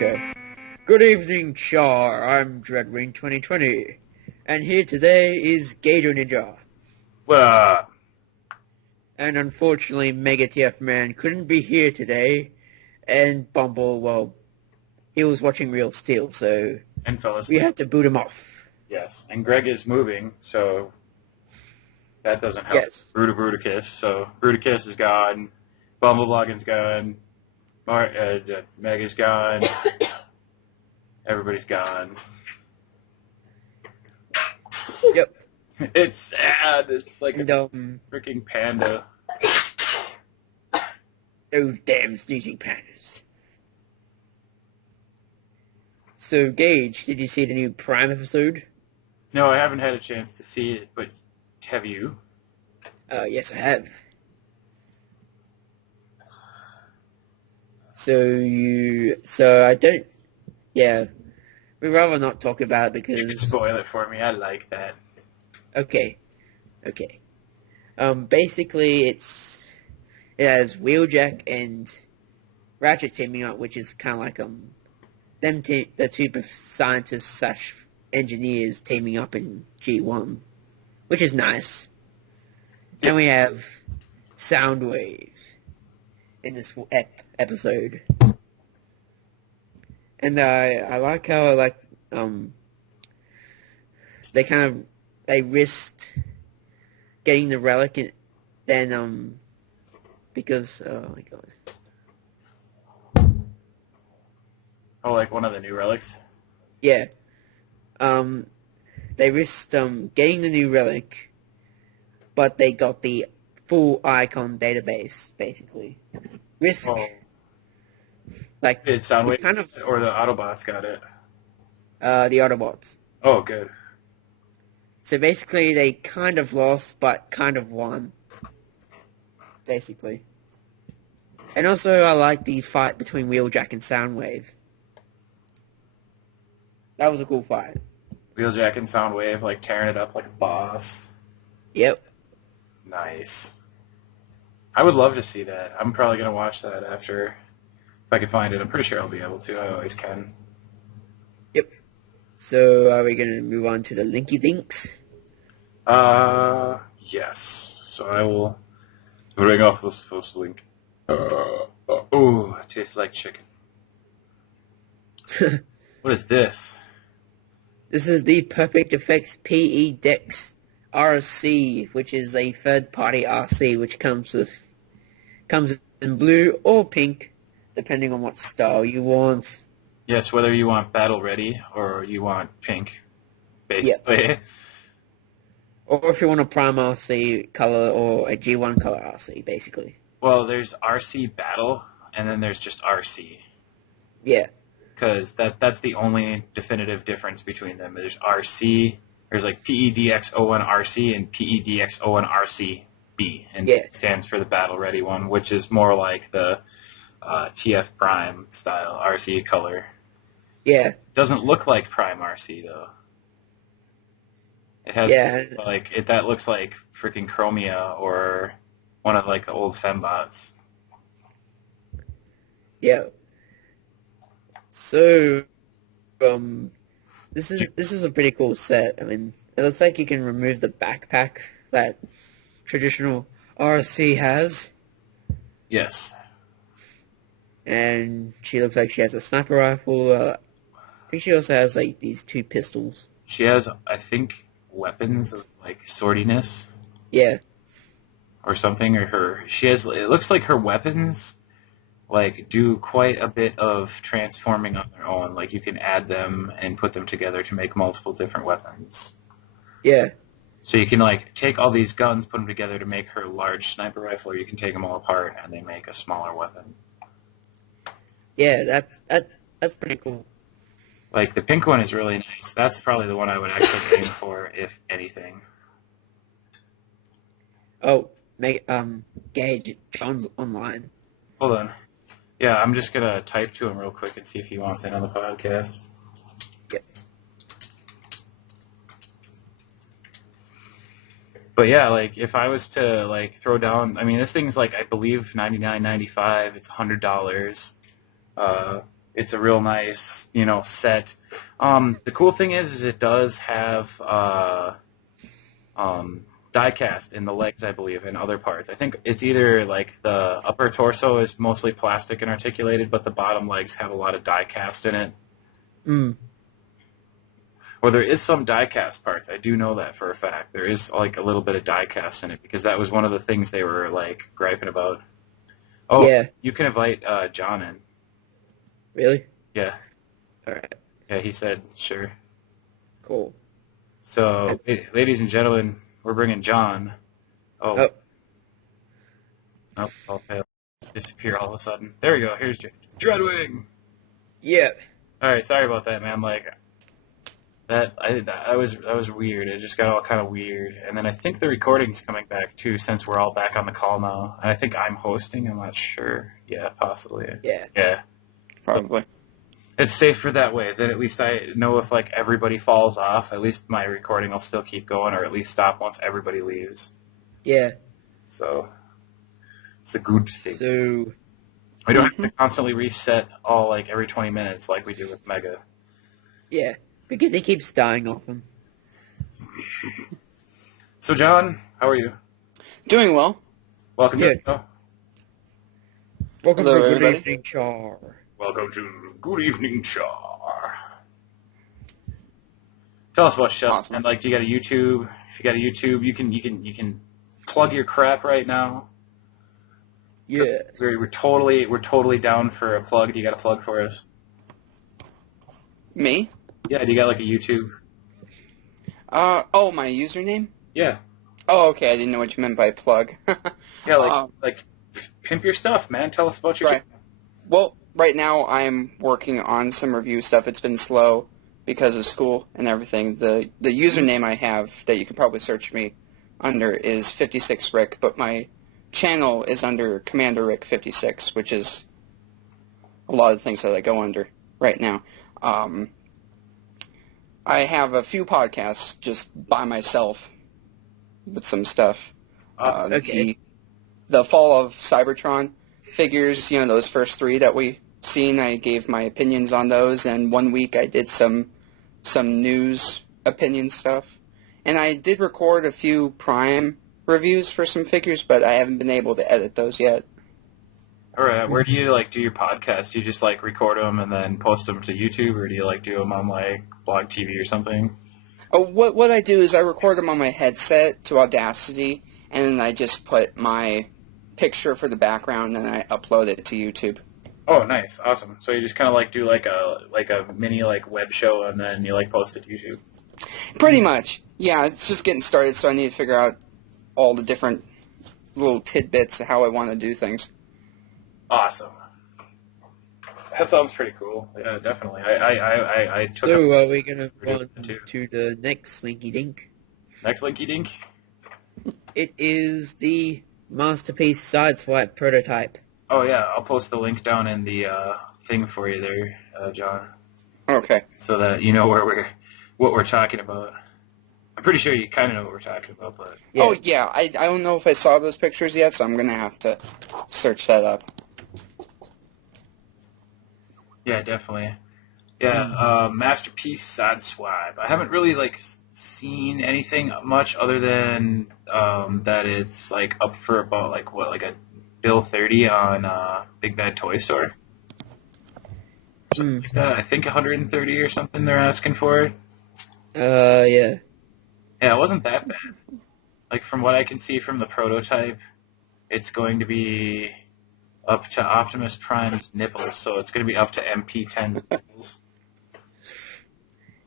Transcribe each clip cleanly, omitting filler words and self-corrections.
show. Good evening, Charr. I'm Dreadwing 2020, and here today is GoodEvening Charr. Well, And unfortunately, Mega TF Man couldn't be here today, and Bumble, well, he was watching Real Steel, so and fell we asleep. had to boot him off. Yes, and Greg is moving, so that doesn't help. Yes. Bruticus, so Bruticus is gone. Bumbleblogging's gone. Meg is gone. Everybody's gone. Yep. It's sad. It's like And, a freaking panda. those damn sneezing pandas. So, Gage, did you see the new Prime episode? No, I haven't had a chance to see it, but have you? Yes, I have. So I don't, yeah, we'd rather not talk about it You can because, spoil it for me. I like that. okay. Basically it has Wheeljack and Ratchet teaming up, which is kind of like, the two scientists slash engineers teaming up in G1, which is nice. And we have Soundwave in this episode. And I like how they risked getting the relic and then because oh my god. Oh, like one of the new relics? Yeah. They risked getting the new relic, but they got the full icon database basically. Risk Oh. like Did Soundwave kind of or the Autobots got it? the Autobots. Oh, good. So basically, they kind of lost, but kind of won. Basically. And also, I like the fight between Wheeljack and Soundwave. That was a cool fight. Wheeljack and Soundwave, like, tearing it up like a boss. Yep. Nice. I would love to see that. I'm probably going to watch that after, if I can find it. I'm pretty sure I'll be able to. I always can. Yep. So, are we going to move on to the Linky Dinks? Yes. So I will bring off this first link. Oh, it tastes like chicken. What is this? This is the Perfect Effects PE Dex RC, which is a third-party RC, which comes in blue or pink, depending on what style you want. Yes, whether you want battle ready or you want pink, basically. Yep. Or if you want a Prime RC color or a G1 color RC, basically. Well, there's RC battle, and then there's just RC. Yeah. Because that's the only definitive difference between them. There's RC, there's like PEDX01RC and PEDX01RCB, and it stands for the battle ready one, which is more like the TF Prime style RC color. Yeah. Doesn't look like Prime RC though. It has that looks like freaking Chromia or one of like the old fembots. Yeah. So, this is a pretty cool set. I mean, it looks like you can remove the backpack that traditional RC has. Yes. And she looks like she has a sniper rifle. I think she also has like these two pistols. She has, I think, weapons of like swordiness. Yeah. Or something, or it looks like her weapons like do quite a bit of transforming on their own. Like you can add them and put them together to make multiple different weapons. Yeah. So you can like take all these guns, put them together to make her large sniper rifle, or you can take them all apart and they make a smaller weapon. Yeah, that's pretty cool. Like the pink one is really nice. That's probably the one I would actually aim for, if anything. Oh, Gage, John's online. Hold on. Yeah, I'm just going to type to him real quick and see if he wants in on the podcast. Yep. But yeah, like if I was to like throw down, I mean, this thing's like I believe $99.95. It's $100. It's a real nice, set. The cool thing is it does have die cast in the legs, I believe, and other parts. I think it's either like the upper torso is mostly plastic and articulated, but the bottom legs have a lot of die cast in it. Mm. Or there is some die cast parts. I do know that for a fact. There is like a little bit of die cast in it because that was one of the things they were like griping about. Oh, Yeah. you can invite John in. Really? Yeah. All right. Yeah, he said sure. Cool. So, ladies and gentlemen, we're bringing John. Oh. Oh, okay. Disappear all of a sudden. There we go. Here's Dreadwing. Yeah. All right, sorry about that, man. Like that was weird. It just got all kind of weird. And then I think the recording's coming back too, since we're all back on the call now. And I think I'm hosting. I'm not sure. Yeah, possibly. Yeah. Yeah. Probably. So it's safer that way. Then at least I know if like everybody falls off, at least my recording will still keep going, or at least stop once everybody leaves. Yeah. So it's a good thing. So We don't have to constantly reset all like every 20 minutes like we do with Mega. yeah, because he keeps dying off him. So John, how are you? Doing well. Welcome Yeah. to the show. Welcome Hello, to Good everybody. Evening Charr. Welcome to Good Evening Charr. Tell us about show. Awesome. And like, you got a YouTube? If you got a YouTube, you can plug your crap right now. Yes. We're totally down for a plug. Do you got a plug for us? Me? Yeah. Do you got like a YouTube? Oh, my username? Yeah. Oh, okay. I didn't know what you meant by plug. Yeah. Like pimp your stuff, man. Tell us about your. Right. Well, right now I'm working on some review stuff. It's been slow because of school and everything. The username I have that you can probably search me under is 56Rick, but my channel is under Commander Rick 56, which is a lot of things that I go under right now. I have a few podcasts just by myself with some stuff. Awesome. Okay. The Fall of Cybertron figures, those first three that we seen, I gave my opinions on those, and one week I did some news opinion stuff. And I did record a few Prime reviews for some figures, but I haven't been able to edit those yet. All right. Where do you like do your podcast? Do you just like record them and then post them to YouTube, or do you like do them on like Blog TV or something? Oh, what I do is I record them on my headset to Audacity, and then I just put my picture for the background, and I upload it to YouTube. Oh, nice, awesome. So you just kind of like do like a mini like web show, and then you like post it to YouTube. Pretty much. Yeah, it's just getting started, so I need to figure out all the different little tidbits of how I want to do things. Awesome. That sounds pretty cool. Yeah, definitely. I took So a are we gonna We're go doing on it too. to the next Slinky Dink? next Linky Dink. It is the Masterpiece Sideswipe prototype. Oh yeah, I'll post the link down in the thing for you there, John, Okay. so that you know what we're talking about. I'm pretty sure you kind of know what we're talking about, but Yeah. Oh, yeah, I don't know if I saw those pictures yet, so I'm going to have to search that up. yeah, definitely. Yeah, Masterpiece Sideswipe. I haven't really like seen anything much other than that it's like up for about like what, like a bill 30 on Big Bad Toy Store. Something like that. I think 130 or something they're asking for it. Yeah. Yeah, it wasn't that bad. Like from what I can see from the prototype, it's going to be up to Optimus Prime's nipples, so it's going to be up to MP10's nipples.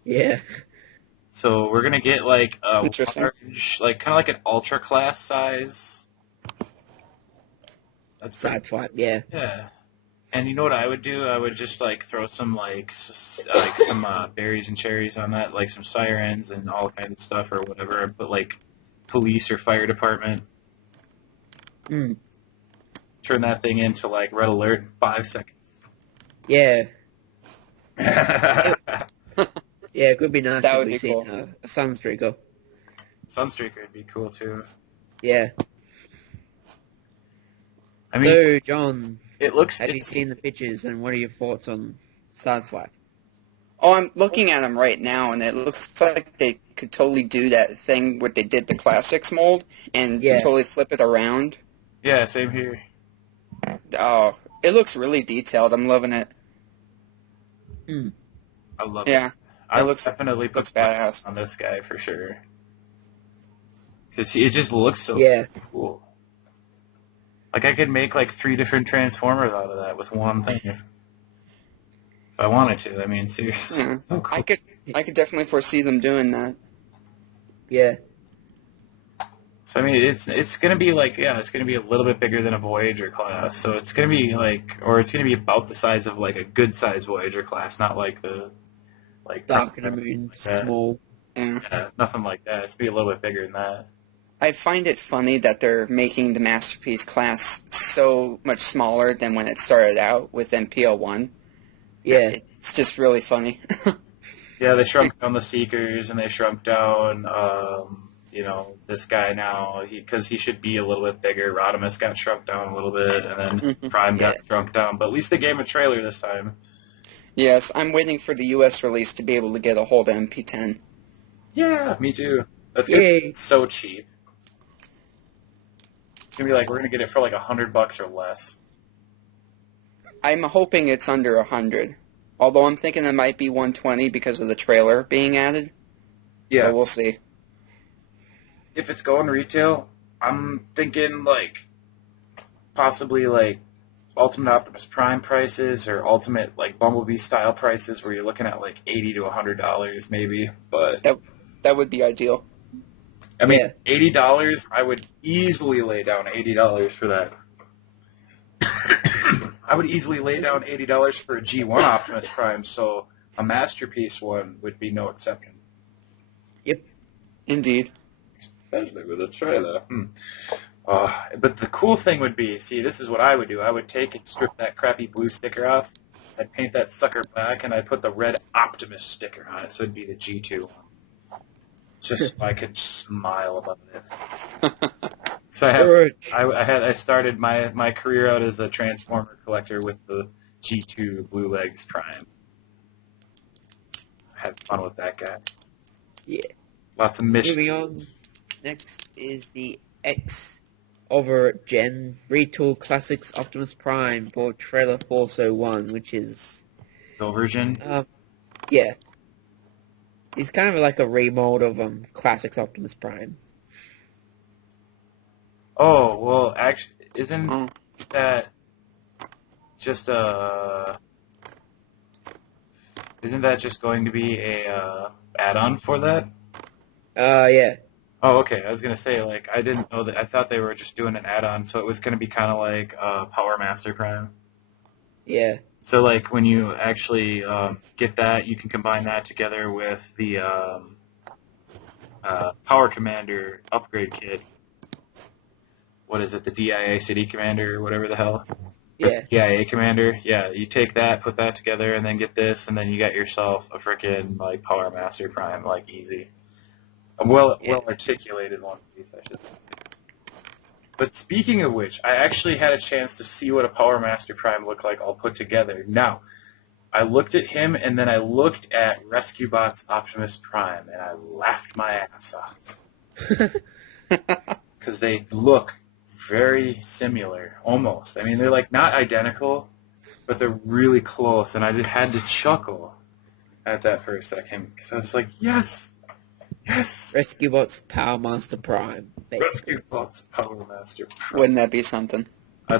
Yeah. So we're going to get like a Interesting. large, like kind of like an ultra class size. That's pretty, Sideswipe, yeah. yeah. And you know what I would do? I would just like throw some like some berries and cherries on that, like some sirens and all kinds of stuff or whatever. But like police or fire department, Mm. turn that thing into like red alert in 5 seconds. Yeah. Sunstreaker Yeah, it could be nice That if would we be seen cool. a Sunstreaker. would be cool too. Yeah. I mean, So, John, it looks. have you seen the pictures and what are your thoughts on Sideswipe. Oh, I'm looking at them right now, and it looks like they could totally do that thing where they did the classics mold and Yeah. totally flip it around. Yeah, same here. Oh, it looks really detailed. I'm loving it. I love Yeah, it. I it would looks definitely put badass. on this guy for sure. Because it just looks so Yeah. cool. Like, I could make, like, 3 different Transformers out of that with one thing if I wanted to. I mean, seriously. Yeah. So cool. I could definitely foresee them doing that. Yeah. So, I mean, it's going to be, like, yeah, it's going to be a little bit bigger than a Voyager class. So it's going to be, like, or it's going to be about the size of, like, a good-sized Voyager class, not like the, like, Dark and the Moon, like that. small. Yeah. Yeah, nothing like that. It's going to be a little bit bigger than that. I find it funny that they're making the Masterpiece class so much smaller than when it started out with MPL1. Yeah. It's just really funny. Yeah, they shrunk down the Seekers, and they shrunk down, this guy now, because he should be a little bit bigger. Rodimus got shrunk down a little bit, and then Prime got shrunk down. But at least they gave him a trailer this time. Yes, I'm waiting for the U.S. release to be able to get a hold of MP10. Yeah, me too. That's gonna be so cheap. It's gonna be like we're gonna get it for like $100 or less. I'm hoping it's under 100. Although I'm thinking it might be 120 because of the trailer being added. Yeah. But we'll see. If it's going retail, I'm thinking like possibly like Ultimate Optimus Prime prices or Ultimate like Bumblebee style prices where you're looking at like $80 to $100 maybe. But That would be ideal. I mean, $80, I would easily lay down $80 for that. I would easily lay down $80 for a G1 Optimus Prime, so a Masterpiece one would be no exception. Yep. Indeed. Especially with a trailer. But the cool thing would be, see, this is what I would do. I would take and strip that crappy blue sticker off. I'd paint that sucker black, and I'd put the red Optimus sticker on it, so it'd be the G2 one. Just so I could smile about it. So I started my career out as a Transformer collector with the G2 Blue Legs Prime. I had fun with that guy. Yeah. Lots of missions. Moving on. Next is the X over Gen Retool Classics Optimus Prime for Trailer 401, which is Silvergen. Yeah. It's kind of like a remold of Classics Optimus Prime. Oh, well, actually, isn't that just isn't that just going to be a add-on for that? Yeah. Oh, okay. I was gonna say, like, I didn't know that. I thought they were just doing an add-on, so it was gonna be kind of like Power Master Prime. Yeah. So, like, when you actually get that, you can combine that together with the Power Commander upgrade kit. What is it, the DIA City Commander or whatever the hell? Yeah. DIA Commander. Yeah, you take that, put that together, and then get this, and then you got yourself a frickin' like Power Master Prime, like easy. A well articulated one piece, I should say. But speaking of which, I actually had a chance to see what a Power Master Prime looked like all put together. Now, I looked at him, and then I looked at Rescue Bot's Optimus Prime, and I laughed my ass off. Because they look very similar, almost. I mean, they're like not identical, but they're really close, and I just had to chuckle at that for a second, because I was like, yes! Rescue Bot's Power Master Prime, basically. Rescue Bot's Power Master Prime. Wouldn't that be something? I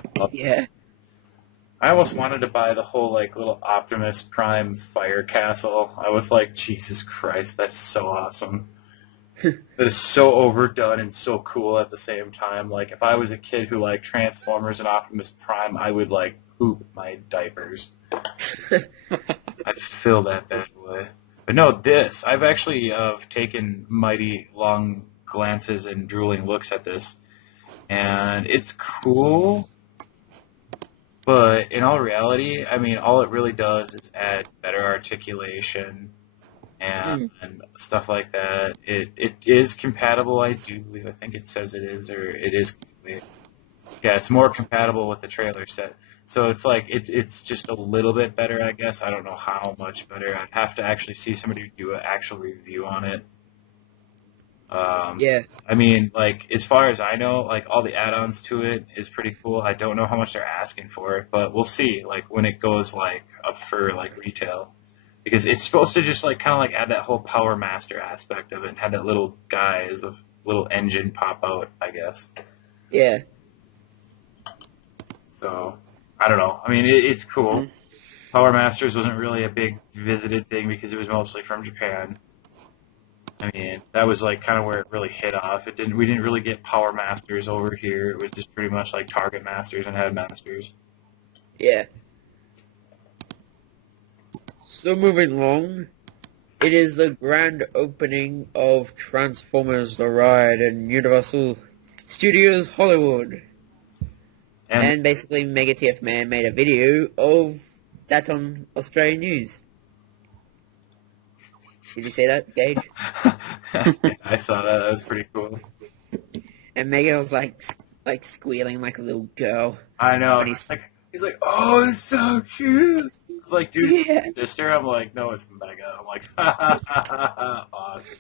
almost wanted to buy the whole like little Optimus Prime fire castle. I was like, Jesus Christ, that's so awesome. That is so overdone and so cool at the same time. Like, if I was a kid who liked Transformers and Optimus Prime, I would like poop my diapers. I'd fill that bad boy. But no, this, I've actually taken mighty long glances and drooling looks at this, and it's cool, but in all reality, I mean, all it really does is add better articulation and stuff like that. It is compatible, I do believe. I think it says it is, or it is. Yeah, it's more compatible with the trailer set. So it's like it's just a little bit better, I guess. I don't know how much better. I'd have to actually see somebody do an actual review on it. Yeah. I mean, like, as far as I know, like, all the add-ons to it is pretty cool. I don't know how much they're asking for it, but we'll see, like, when it goes, like, up for, like, retail. Because it's supposed to just, like, kind of, like, add that whole Power Master aspect of it and have that little guy as a little engine pop out, I guess. Yeah. So, I don't know. I mean, it's cool. Mm. Power Masters wasn't really a big visited thing because it was mostly from Japan. I mean, that was like kind of where it really hit off. We didn't really get Power Masters over here. It was just pretty much like Target Masters and Headmasters. Yeah. So moving along, it is the grand opening of Transformers: The Ride in Universal Studios Hollywood. And basically, Mega TF Man made a video of that on Australian News. Did you see that, Gage? Yeah, I saw that. That was pretty cool. And Mega was like squealing like a little girl. I know. When He's like, oh, it's so cute. It's like, dude, yeah, sister. I'm like, no, it's Mega. I'm like, ha ha ha ha ha. Awesome.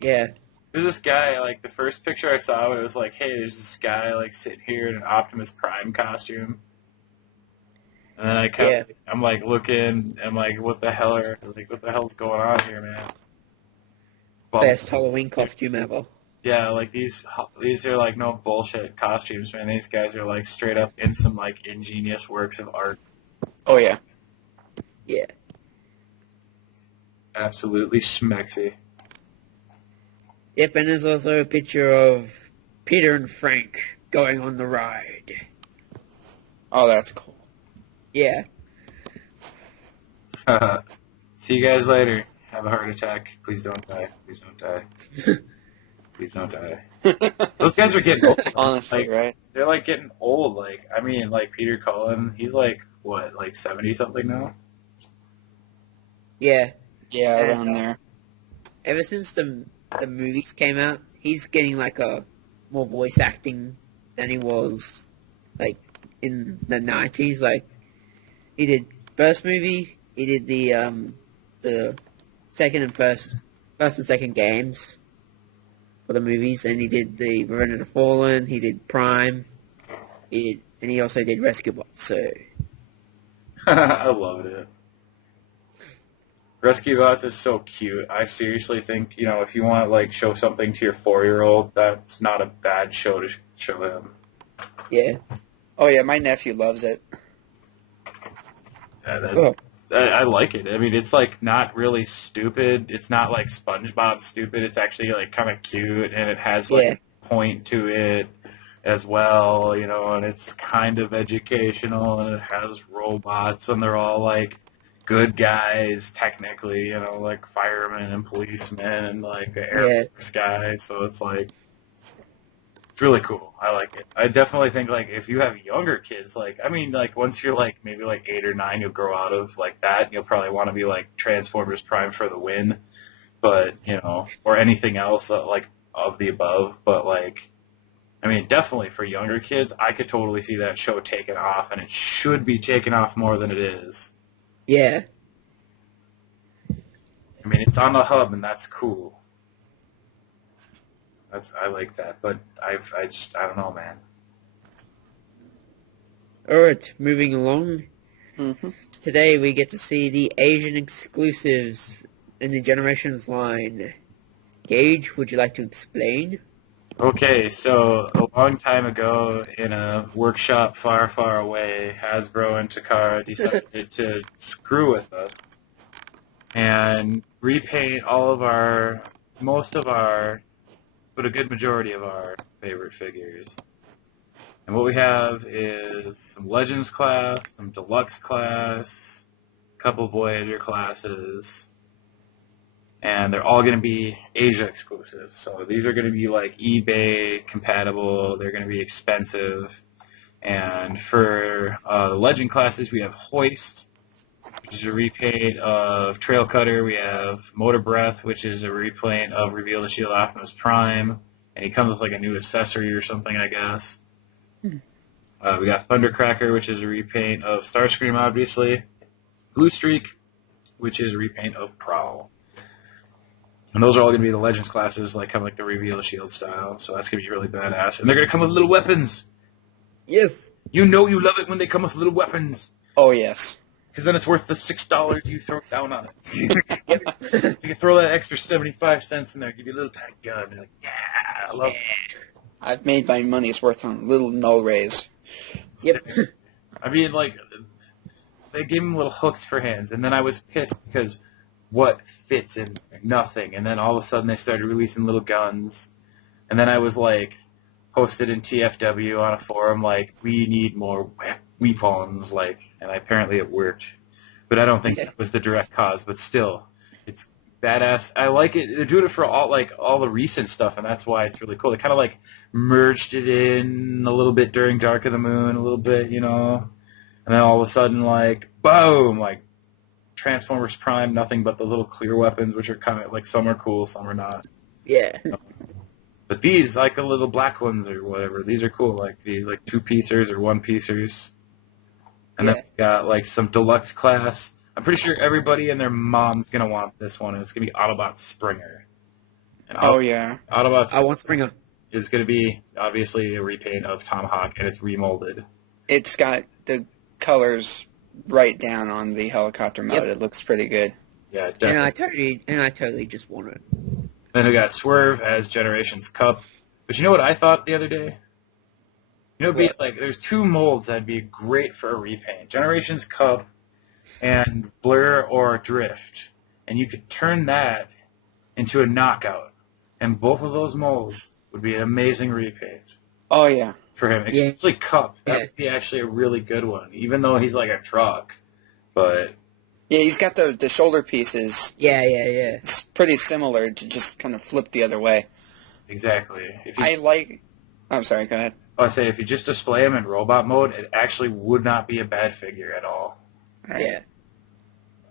yeah, There's this guy, like, the first picture I saw, it was like, hey, there's this guy, like, sitting here in an Optimus Prime costume. And then I'm like looking, I'm like, what the hell's going on here, man? best Halloween costume ever. Yeah, like these are like no bullshit costumes, man. These guys are like straight up in some like ingenious works of art. Oh yeah. Yeah, Absolutely schmexy. yep. And there's also a picture of Peter and Frank going on the ride. Oh, that's cool. Yeah. See you guys later. Have a heart attack. Please don't die. Please don't die. Please don't die. Those guys are getting old. Honestly, Like, right? they're like getting old. Like, I mean, like Peter Cullen, he's like what, like 70 something now? Yeah. Yeah, And, around there. Ever since the movies came out, he's getting like a more voice acting than he was like in the 90s. Like he did first movie, he did the second and first and second games for the movies, and he did the Revenge of the Fallen, he did Prime, and he also did Rescue Bots. So I love it. Rescue Bots is so cute. I seriously think, if you want to like show something to your 4-year-old, that's not a bad show to show him. yeah. Oh yeah, my nephew loves it. Yeah, I like it. I mean, it's like not really stupid. It's not like SpongeBob stupid. It's actually like kind of cute, and it has like a point to it as well, and it's kind of educational, and it has robots, and they're all like good guys technically, like firemen and policemen and like the Air Force guys. So it's like it's really cool. I like it. I definitely think like if you have younger kids, like I mean like once you're like maybe like 8 or 9, you'll grow out of like that. And you'll probably want to be like Transformers Prime for the win, but or anything else like of the above. But like I mean definitely for younger kids, I could totally see that show taking off, and it should be taking off more than it is. Yeah. I mean, it's on the hub, and that's cool. I like that, but I don't know, man. Alright, moving along. Mm-hmm. Today we get to see the Asian exclusives in the Generations line. Gage, would you like to explain? Okay, so a long time ago, in a workshop far, far away, Hasbro and Takara decided to screw with us and repaint but a good majority of our favorite figures. And what we have is some Legends class, some Deluxe class, a couple Voyager classes, and they're all going to be Asia exclusives. So these are going to be like eBay compatible. They're going to be expensive. And for the Legend classes, we have Hoist, which is a repaint of Trail Cutter. We have Motor Breath, which is a repaint of Reveal the Shield Optimus Prime. And he comes with like a new accessory or something, I guess. We got Thundercracker, which is a repaint of Starscream, obviously. Blue Streak, which is a repaint of Prowl. And those are all going to be the Legends classes, like kind of like the Reveal Shield style. So that's going to be really badass. And they're going to come with little weapons. Yes. You know you love it when they come with little weapons. Oh, yes. Because then it's worth the $6 you throw down on it. You can throw that extra 75 cents in there, give you a little tiny gun. You're like, yeah, I love it. I've made my money's worth on little null rays. Yep. I mean, like, they gave him little hooks for hands, and then I was pissed because what fits in nothing. And then all of a sudden they started releasing little guns. And then I was like, posted in TFW on a forum, like, we need more weapons, like, and apparently it worked. But I don't think that was the direct cause, but still, it's badass. I like it. They're doing it for all the recent stuff, and that's why it's really cool. They kind of, like, merged it in a little bit during Dark of the Moon, a little bit, you know, and then all of a sudden, like, boom, like, Transformers Prime, nothing but those little clear weapons, which are kind of, like, some are cool, some are not. Yeah. But these, like the little black ones or whatever, these are cool. Like these, like 2-piecers or 1-piecers. And then we got like some deluxe class. I'm pretty sure everybody and their mom's gonna want this one, and it's gonna be Autobot Springer. And Autobot I want Springer. is gonna be obviously a repaint of Tomahawk, and it's remolded. It's got the colors right down on the helicopter mode. It looks pretty good. Yeah, definitely. And I totally just want it. Then we got Swerve as Generations Cup. But you know what I thought the other day? You know, there's 2 molds that'd be great for a repaint. Generations Cup and Blur or Drift. And you could turn that into a Knockout. And both of those molds would be an amazing repaint. Oh, yeah. For him. Especially Cup. That would be actually a really good one. Even though he's like a truck. But... yeah, he's got the shoulder pieces. Yeah. It's pretty similar to just kind of flip the other way. Exactly. I'm sorry, go ahead. I say if you just display him in robot mode, it actually would not be a bad figure at all. Right. Yeah.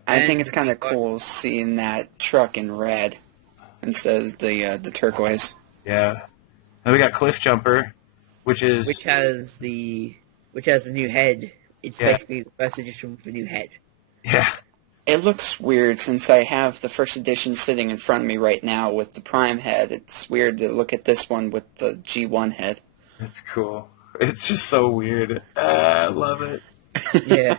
I think it's kind of cool seeing that truck in red instead of the turquoise. Yeah. Then we got Cliff Jumper, which has the new head. It's basically the first edition with the new head. Yeah. It looks weird since I have the first edition sitting in front of me right now with the Prime head. It's weird to look at this one with the G1 head. That's cool. It's just so weird. I love it. Yeah.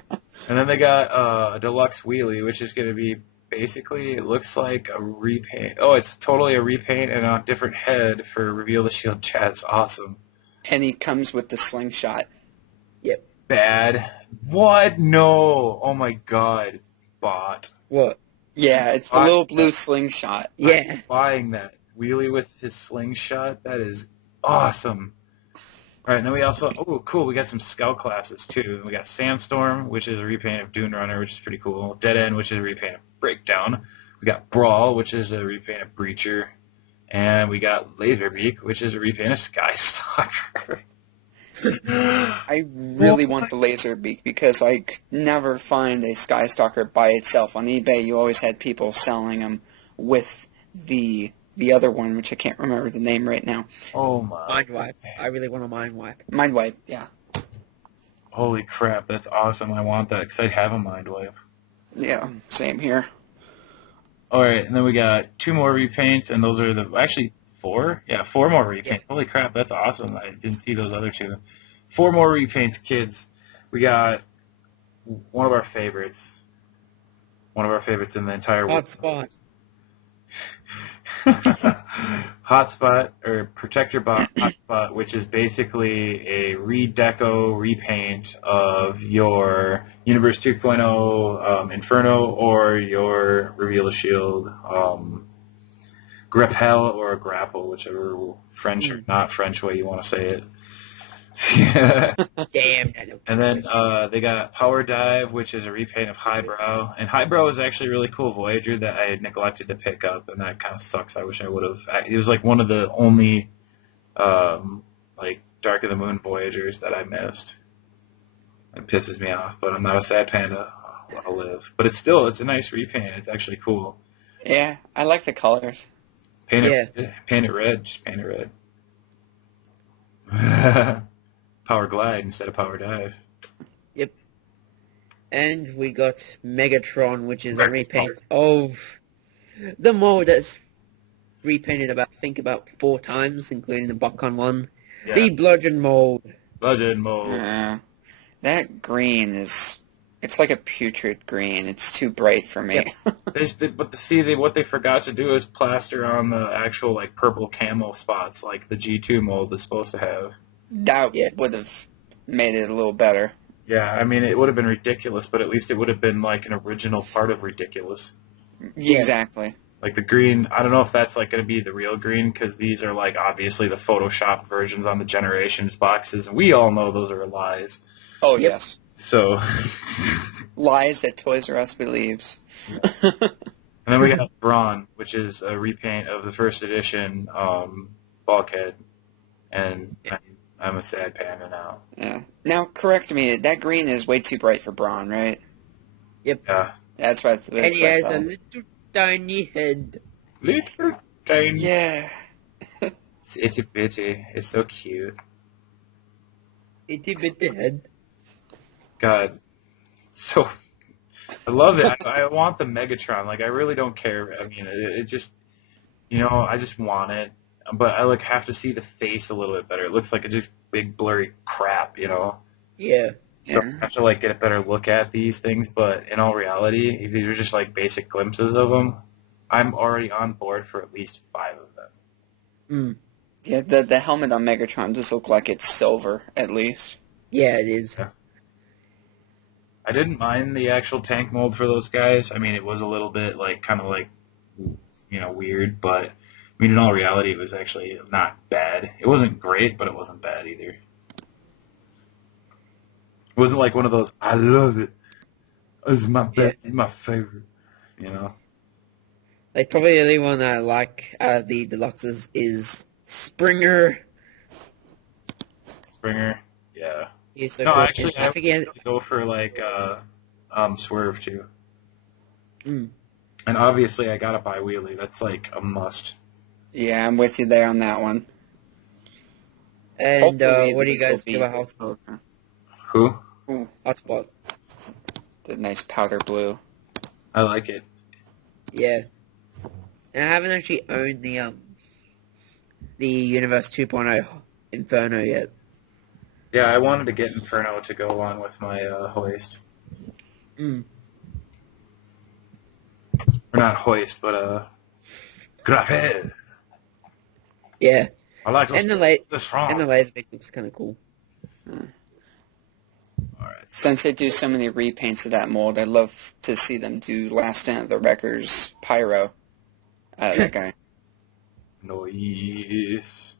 And then they got a deluxe wheelie, which is going to be basically, it looks like a repaint. Oh, it's totally a repaint and a different head for Reveal the Shield Chat. It's awesome. And he comes with the slingshot. Yep. Bad. What? No. Oh my god. Bot. What? Yeah, it's the little blue slingshot. Yeah. I'm buying that. Wheelie with his slingshot. That is awesome. All right, and then we also, oh, cool, we got some scout classes, too. We got Sandstorm, which is a repaint of Dune Runner, which is pretty cool. Dead End, which is a repaint of Breakdown. We got Brawl, which is a repaint of Breacher. And we got Laserbeak, which is a repaint of Skystalker. I really want the Laserbeak because I could never find a Skystalker by itself. On eBay, you always had people selling them with the other one, which I can't remember the name right now. Oh, my. Mind Wipe. I really want a Mind Wipe. Mind Wipe, yeah. Holy crap, that's awesome. I want that because I have a Mind Wipe. Yeah, same here. All right, and then we got 2 more repaints, and those are actually 4? Yeah, 4 more repaints. Yeah. Holy crap, that's awesome. I didn't see those other 2. 4 more repaints, kids. We got one of our favorites in the entire world. Hotspot. Hotspot, or Protector Bot Hotspot, which is basically a redeco repaint of your Universe 2.0 Inferno or your Reveal the Shield Grapple or Grapple, whichever French or not French way you want to say it. Damn. And then they got Power Dive, which is a repaint of Highbrow. And Highbrow is actually a really cool Voyager that I had neglected to pick up, and that kind of sucks. I wish I would have. It was like one of the only like Dark of the Moon Voyagers that I missed. It pisses me off, but I'm not a sad panda. I'll live. But it's a nice repaint. It's actually cool. Yeah, I like the colors. Paint it red. Just paint it red. Power Glide instead of Power Dive. Yep. And we got Megatron, which is a Megatron. repaint of the mold that's repainted about 4 times, including the BotCon one. Yeah. The Bludgeon mold. Bludgeon mold. Yeah. That green is... It's like a putrid green. It's too bright for me. What they forgot to do is plaster on the actual like purple camo spots like the G2 mold is supposed to have. That would have made it a little better. Yeah, I mean, it would have been ridiculous, but at least it would have been like an original part of ridiculous. Yeah. Exactly. Like the green, I don't know if that's like going to be the real green because these are like obviously the Photoshop versions on the Generations boxes, and we all know those are lies. Oh, Yep. yes. So, Lies that Toys R Us believes. and then we got Brawn, which is a repaint of the first edition Bulkhead, and I'm a sad panda now. Yeah. Now, correct me. That green is way too bright for Braun, right? Yep. Yeah. That's what. And he has a little tiny head. Little tiny. Yeah. It's itty bitty. It's so cute. Itty bitty head. God. So, I love it. I want the Megatron. Like, I really don't care. I mean, it just, I just want it. But I, like, have to see the face a little bit better. It looks like a just big, blurry crap, Yeah. So I have to, like, get a better look at these things. But in all reality, if these are just, like, basic glimpses of them, I'm already on board for at least 5 of them. Yeah, the helmet on Megatron does look like it's silver, at least. Yeah, it is. Yeah. I didn't mind the actual tank mold for those guys. I mean, it was a little bit, like, kind of, like, weird, but, I mean, in all reality, it was actually not bad. It wasn't great, but it wasn't bad either. It wasn't like one of those, I love it. It's my best, it's my favorite, Like, probably the only one I like out of the deluxes is Springer. Springer, yeah. He's so No, cool. actually, I forget. would go for, like, Swerve, too. Mm. And obviously, I gotta buy Wheelie. That's, like, a must. Yeah, I'm with you there on that one. And Hopefully what do you these will guys give a be- Hotspot? Who? Hotspot. The nice powder blue. I like it. Yeah. And I haven't actually owned the Universe 2.0 Inferno yet. Yeah, I wanted to get Inferno to go along with my hoist. Mm. Or not hoist, but Graphead. Yeah. I like And the laser base looks kind of cool. Alright. Since they do so many repaints of that mold, I'd love to see them do Last Stand of the Wreckers Pyro. That guy. Noise.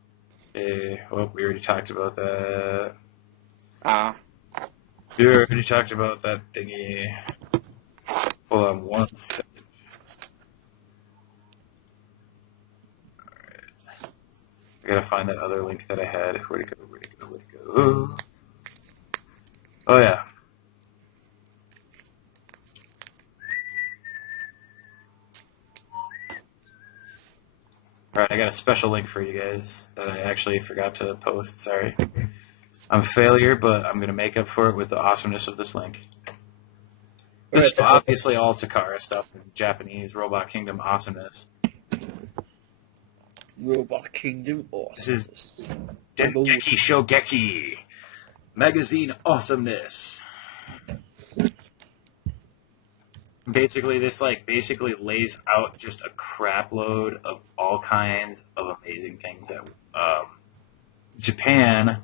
Well, we already talked about that. We already talked about that thingy. Hold on one second. Alright. I gotta find that other link that I had. Where'd it go? Oh, yeah. Alright, I got a special link for you guys that I actually forgot to post. Sorry. I'm a failure, but I'm going to make up for it with the awesomeness of this link. This is obviously all Takara stuff in Japanese Robot Kingdom awesomeness. Robot Kingdom This is awesome. Dengeki Shogeki Magazine awesomeness. Basically, this basically lays out just a crap load of all kinds of amazing things that Japan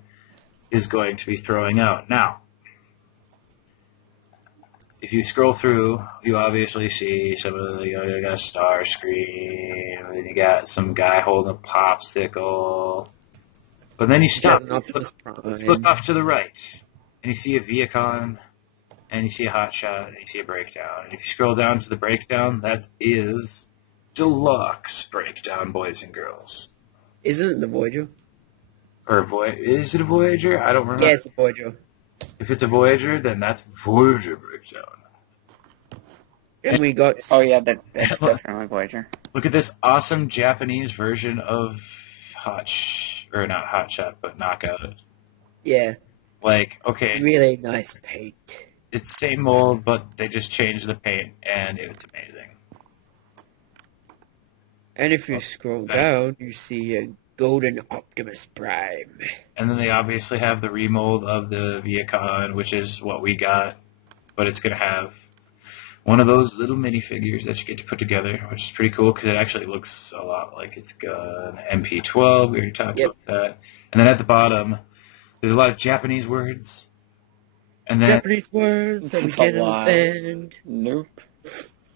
is going to be throwing out. Now, if you scroll through, you obviously see some of the, you got Starscream, and you got some guy holding a popsicle. But then you stop, look off to the right, and you see a Viacon, and you see a Hotshot, and you see a Breakdown. And if you scroll down to the Breakdown, that is Deluxe Breakdown, boys and girls. Isn't it the Voyager? Or is it a Voyager? I don't remember. Yeah, it's a Voyager. If it's a Voyager, then that's Voyager Breakdown. And we got... Oh, yeah, that's definitely Voyager. Look at this awesome Japanese version of not Hotshot, but Knockout. Yeah. Like, okay, Really nice paint. it's same mold, but they just changed the paint, and it's amazing. And if you scroll down, you see a golden Optimus Prime. And then they obviously have the remold of the Viacon, which is what we got, but it's going to have one of those little minifigures that you get to put together, which is pretty cool because it actually looks a lot like it's got an MP12. We already talked about that. And then at the bottom, there's a lot of Japanese words. And then Japanese words that we can't understand. Nope.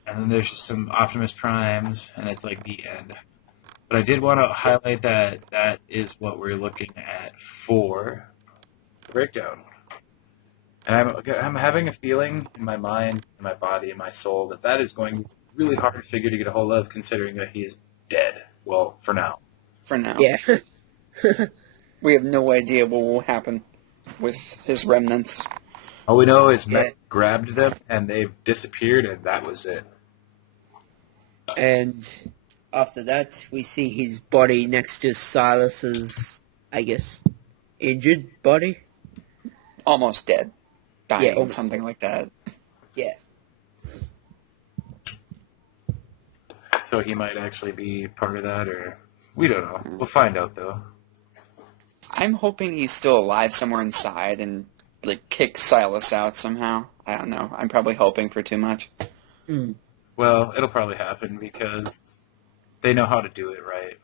And then there's just some Optimus Primes, and it's like the end. But I did want to highlight that that is what we're looking at for the breakdown. And I'm having a feeling in my mind, in my body, in my soul that that is going to be a really hard figure to get a hold of, considering that he is dead. Well, for now. For now. Yeah. We have no idea what will happen with his remnants. All we know is Matt grabbed them, and they've disappeared, and that was it. And after that, we see his body next to Silas's, I guess, injured body. Almost dead. Dying, almost something dead. like that. Yeah. So he might actually be part of that, or we don't know. We'll find out, though. I'm hoping he's still alive somewhere inside and, like, kicks Silas out somehow. I don't know. I'm probably hoping for too much. Mm. Well, it'll probably happen because they know how to do it right.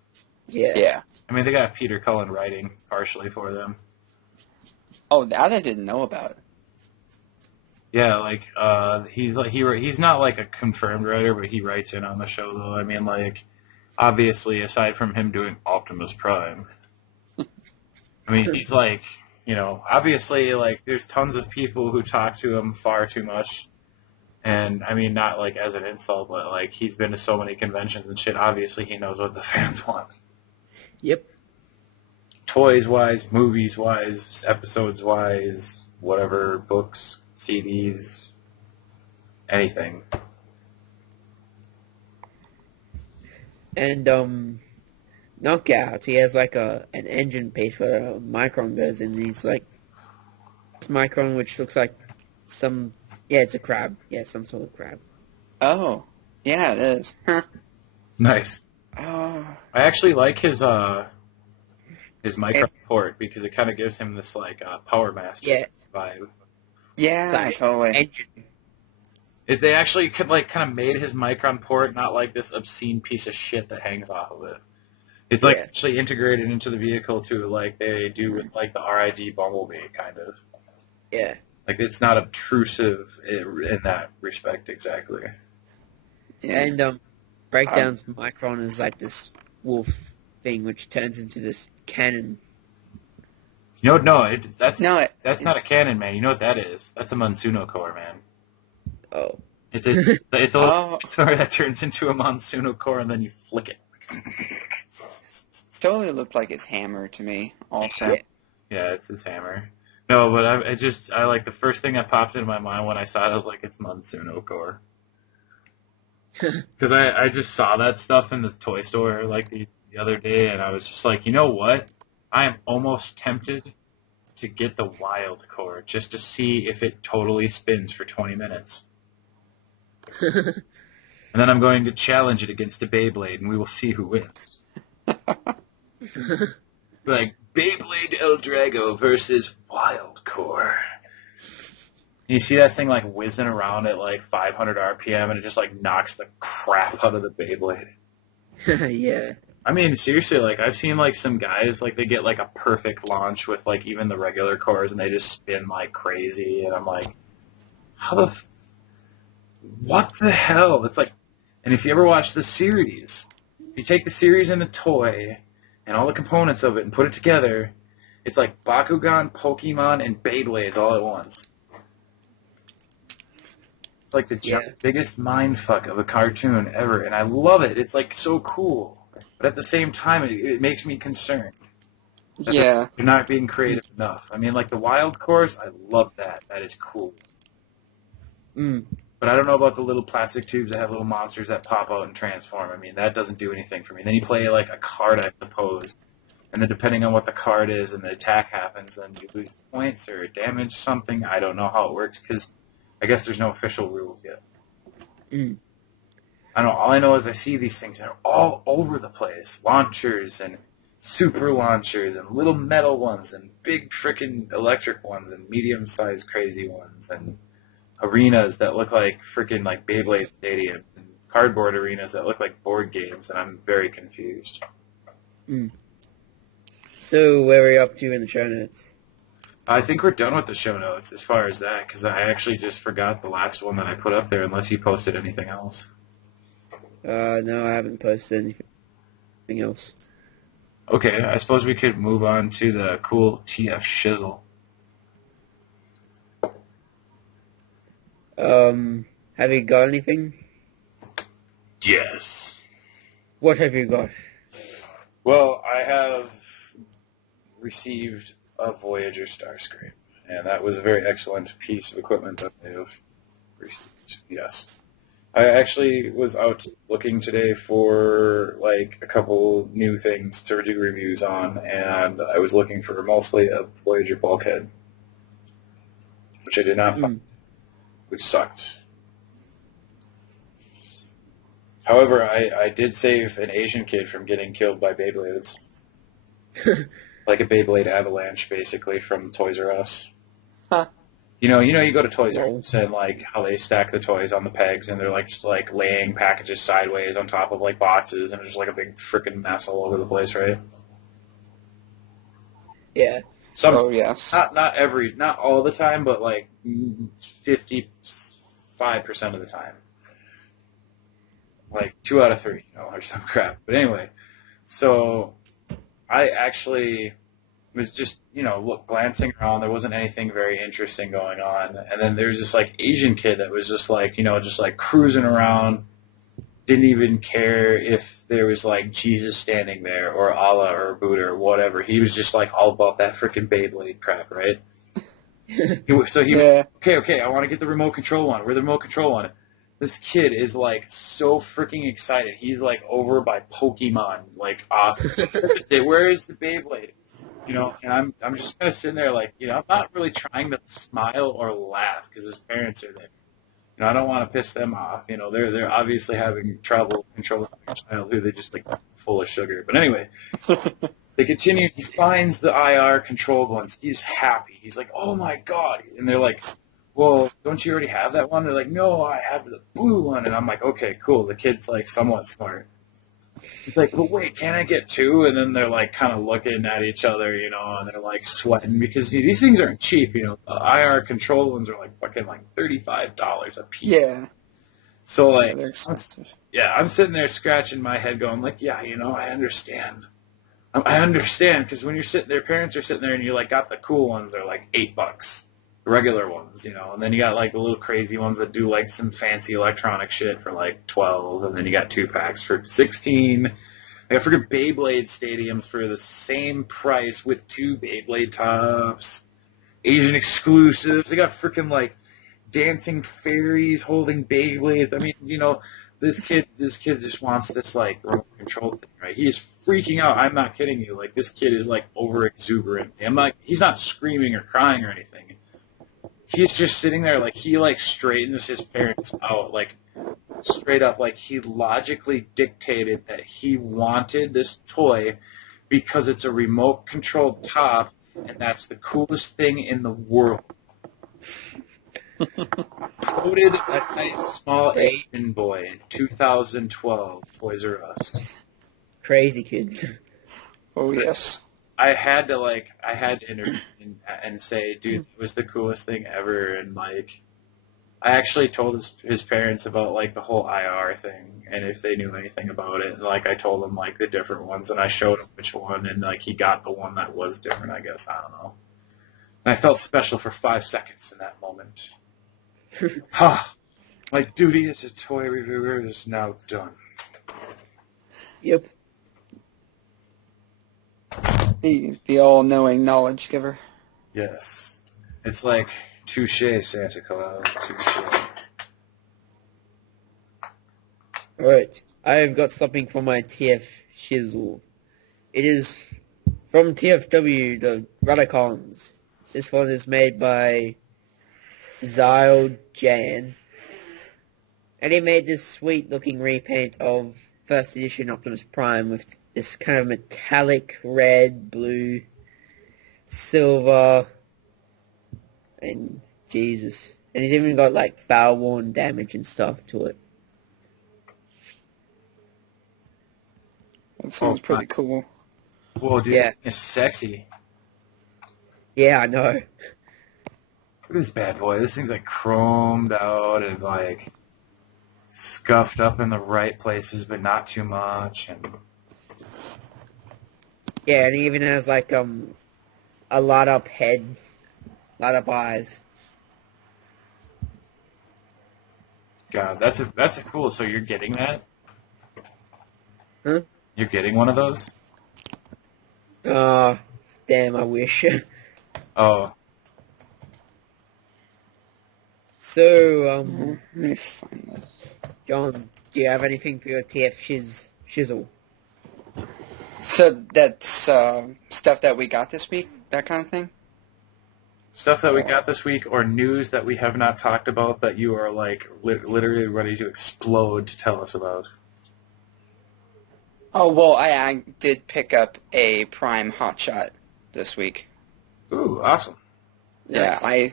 Yeah. I mean, they got Peter Cullen writing partially for them. Oh, that I didn't know about. Yeah, like he's not like a confirmed writer, but he writes in on the show though. I mean, like obviously aside from him doing Optimus Prime, I mean he's like obviously like there's tons of people who talk to him far too much, and I mean not like as an insult, but like he's been to so many conventions and shit. Obviously he knows what the fans want. Yep. Toys wise, movies wise, episodes wise, whatever, books, CDs, anything. And Knockout, he has like an engine piece where a Micron goes in. And he's like Micron, which looks like it's a crab. Yeah, some sort of crab. Oh, yeah, it is. Huh. Nice. Oh. I actually like his Micron port because it kind of gives him this like Power Master vibe. Yeah, totally. Engine. If they actually could like kind of made his Micron port not like this obscene piece of shit that hangs off of it. It's like actually integrated into the vehicle too, like they do with like the RID Bumblebee kind of. Yeah. Like it's not obtrusive in that respect exactly. Yeah. And Breakdown's Micron is like this wolf thing which turns into this cannon. No, that's not a cannon, man. You know what that is? That's a Monsuno core, man. Oh. It's a little sword that turns into a Monsuno core, and then you flick it. Totally looked like his hammer to me, also. Yeah, it's his hammer. No, but I like the first thing that popped into my mind when I saw it, I was like, it's Monsuno core. Because I just saw that stuff in the toy store like the other day, and I was just like, you know what? I am almost tempted to get the wild core just to see if it totally spins for 20 minutes. And then I'm going to challenge it against a Beyblade, and we will see who wins. Like, Beyblade El Drago versus Wild Core. You see that thing, like, whizzing around at, like, 500 RPM, and it just, like, knocks the crap out of the Beyblade. Yeah. I mean, seriously, like, I've seen, like, some guys, like, they get, like, a perfect launch with, like, even the regular cores, and they just spin like crazy, and I'm like, what the hell? It's like, and if you ever watch the series, if you take the series and the toy, and all the components of it, and put it together, it's like Bakugan, Pokemon, and Beyblades all at once. It's like the biggest mindfuck of a cartoon ever, and I love it. It's, like, so cool. But at the same time, it makes me concerned. Yeah. You're not being creative enough. I mean, like, the Wild Cores, I love that. That is cool. Mm. But I don't know about the little plastic tubes that have little monsters that pop out and transform. I mean, that doesn't do anything for me. Then you play, like, a card, I suppose, And then depending on what the card is and the attack happens, then you lose points or damage something. I don't know how it works because I guess there's no official rules yet. Mm. I don't know. All I know is I see these things that are all over the place. Launchers and super launchers and little metal ones and big frickin' electric ones and medium-sized crazy ones and arenas that look like frickin' like Beyblade stadiums and cardboard arenas that look like board games, and I'm very confused. Mm. So where are we up to in the show notes? I think we're done with the show notes as far as that, because I actually just forgot the last one that I put up there unless you posted anything else. No, I haven't posted anything else. Okay, I suppose we could move on to the cool TF shizzle. Have you got anything? Yes. What have you got? Well, I have received a Voyager Starscream, and that was a very excellent piece of equipment that I have received. Yes. I actually was out looking today for like a couple new things to do reviews on, and I was looking for mostly a Voyager bulkhead, which I did not find, which sucked. However, I did save an Asian kid from getting killed by Beyblades. Like a Beyblade avalanche, basically, from Toys R Us. Huh. You know, you go to Toys R Us and like how they stack the toys on the pegs, and they're like just like laying packages sideways on top of like boxes, and there's like a big freaking mess all over the place, right? Yeah. Oh yes. Not all the time, but like 55% of the time. Like 2 out of 3, or some crap. But anyway, so I actually was just, glancing around. There wasn't anything very interesting going on. And then there's this, like, Asian kid that was just, like, just, like, cruising around, didn't even care if there was, like, Jesus standing there or Allah or Buddha or whatever. He was just, like, all about that freaking Beyblade crap, right? So he was, okay, I want to get the remote control one. Where's the remote control on it? This kid is, like, so freaking excited. He's, like, over by Pokemon, like, off. Where is the Beyblade? And I'm just kind of sitting there, like, I'm not really trying to smile or laugh because his parents are there. I don't want to piss them off. They're obviously having trouble controlling their child who they just, like, full of sugar. But anyway, they continue. He finds the IR controlled ones. He's happy. He's like, oh, my God. And they're like, well, don't you already have that one? They're like, no, I have the blue one. And I'm like, okay, cool. The kid's, like, somewhat smart. He's like, but wait, can't I get 2? And then they're, like, kind of looking at each other, and they're, like, sweating because these things aren't cheap, The IR control ones are, like, fucking, like, $35 a piece. Yeah. So, like, they're expensive. I'm sitting there scratching my head going, like, yeah, I understand. I understand because when you're sitting there, parents are sitting there and you, like, got the cool ones, they're, like, $8. Regular ones, and then you got like the little crazy ones that do like some fancy electronic shit for like 12, and then you got 2-packs for 16. I got freaking Beyblade stadiums for the same price with 2 Beyblade tops. Asian exclusives. They got freaking like dancing fairies holding Beyblades. I mean, this kid just wants this like remote control thing, right? He is freaking out. I'm not kidding you. Like this kid is like over exuberant. He's not screaming or crying or anything. He's just sitting there, like, he, like, straightens his parents out, like, straight up, like, he logically dictated that he wanted this toy because it's a remote-controlled top, and that's the coolest thing in the world. Quoted a nice small Asian boy in 2012, Toys R Us. Crazy kid. Oh, yes. I had to interview and say, dude, it was the coolest thing ever, and, like, I actually told his parents about, like, the whole IR thing, and if they knew anything about it, and, like, I told them, like, the different ones, and I showed him which one, and, like, he got the one that was different, I guess, I don't know. And I felt special for 5 seconds in that moment. My duty as a toy reviewer is now done. Yep. The all-knowing knowledge giver. Yes. It's like, touche, Santa Claus, touche. Alright. I have got something from my TF shizzle. It is from TFW, the Radicons. This one is made by Zyle Jan. And he made this sweet-looking repaint of first edition Optimus Prime with this kind of metallic red, blue, silver, and Jesus. And he's even got, like, foul-worn damage and stuff to it. That sounds pretty cool. Whoa, dude, Yeah. it's sexy. Yeah, I know. Look at this bad boy. This thing's, like, chromed out and, like, scuffed up in the right places, but not too much. And Yeah, and he even has, like, a light-up head, light-up eyes. God, that's a cool. So you're getting that? Huh? You're getting one of those? Damn, I wish. Oh, So, Let me find that. John, do you have anything for your TF shizzle? So that's stuff that we got this week, that kind of thing? stuff that we got this week, or news that we have not talked about that you are like literally ready to explode to tell us about. Oh, well, I did pick up a Prime Hotshot this week. Ooh, awesome! Yeah, Nice.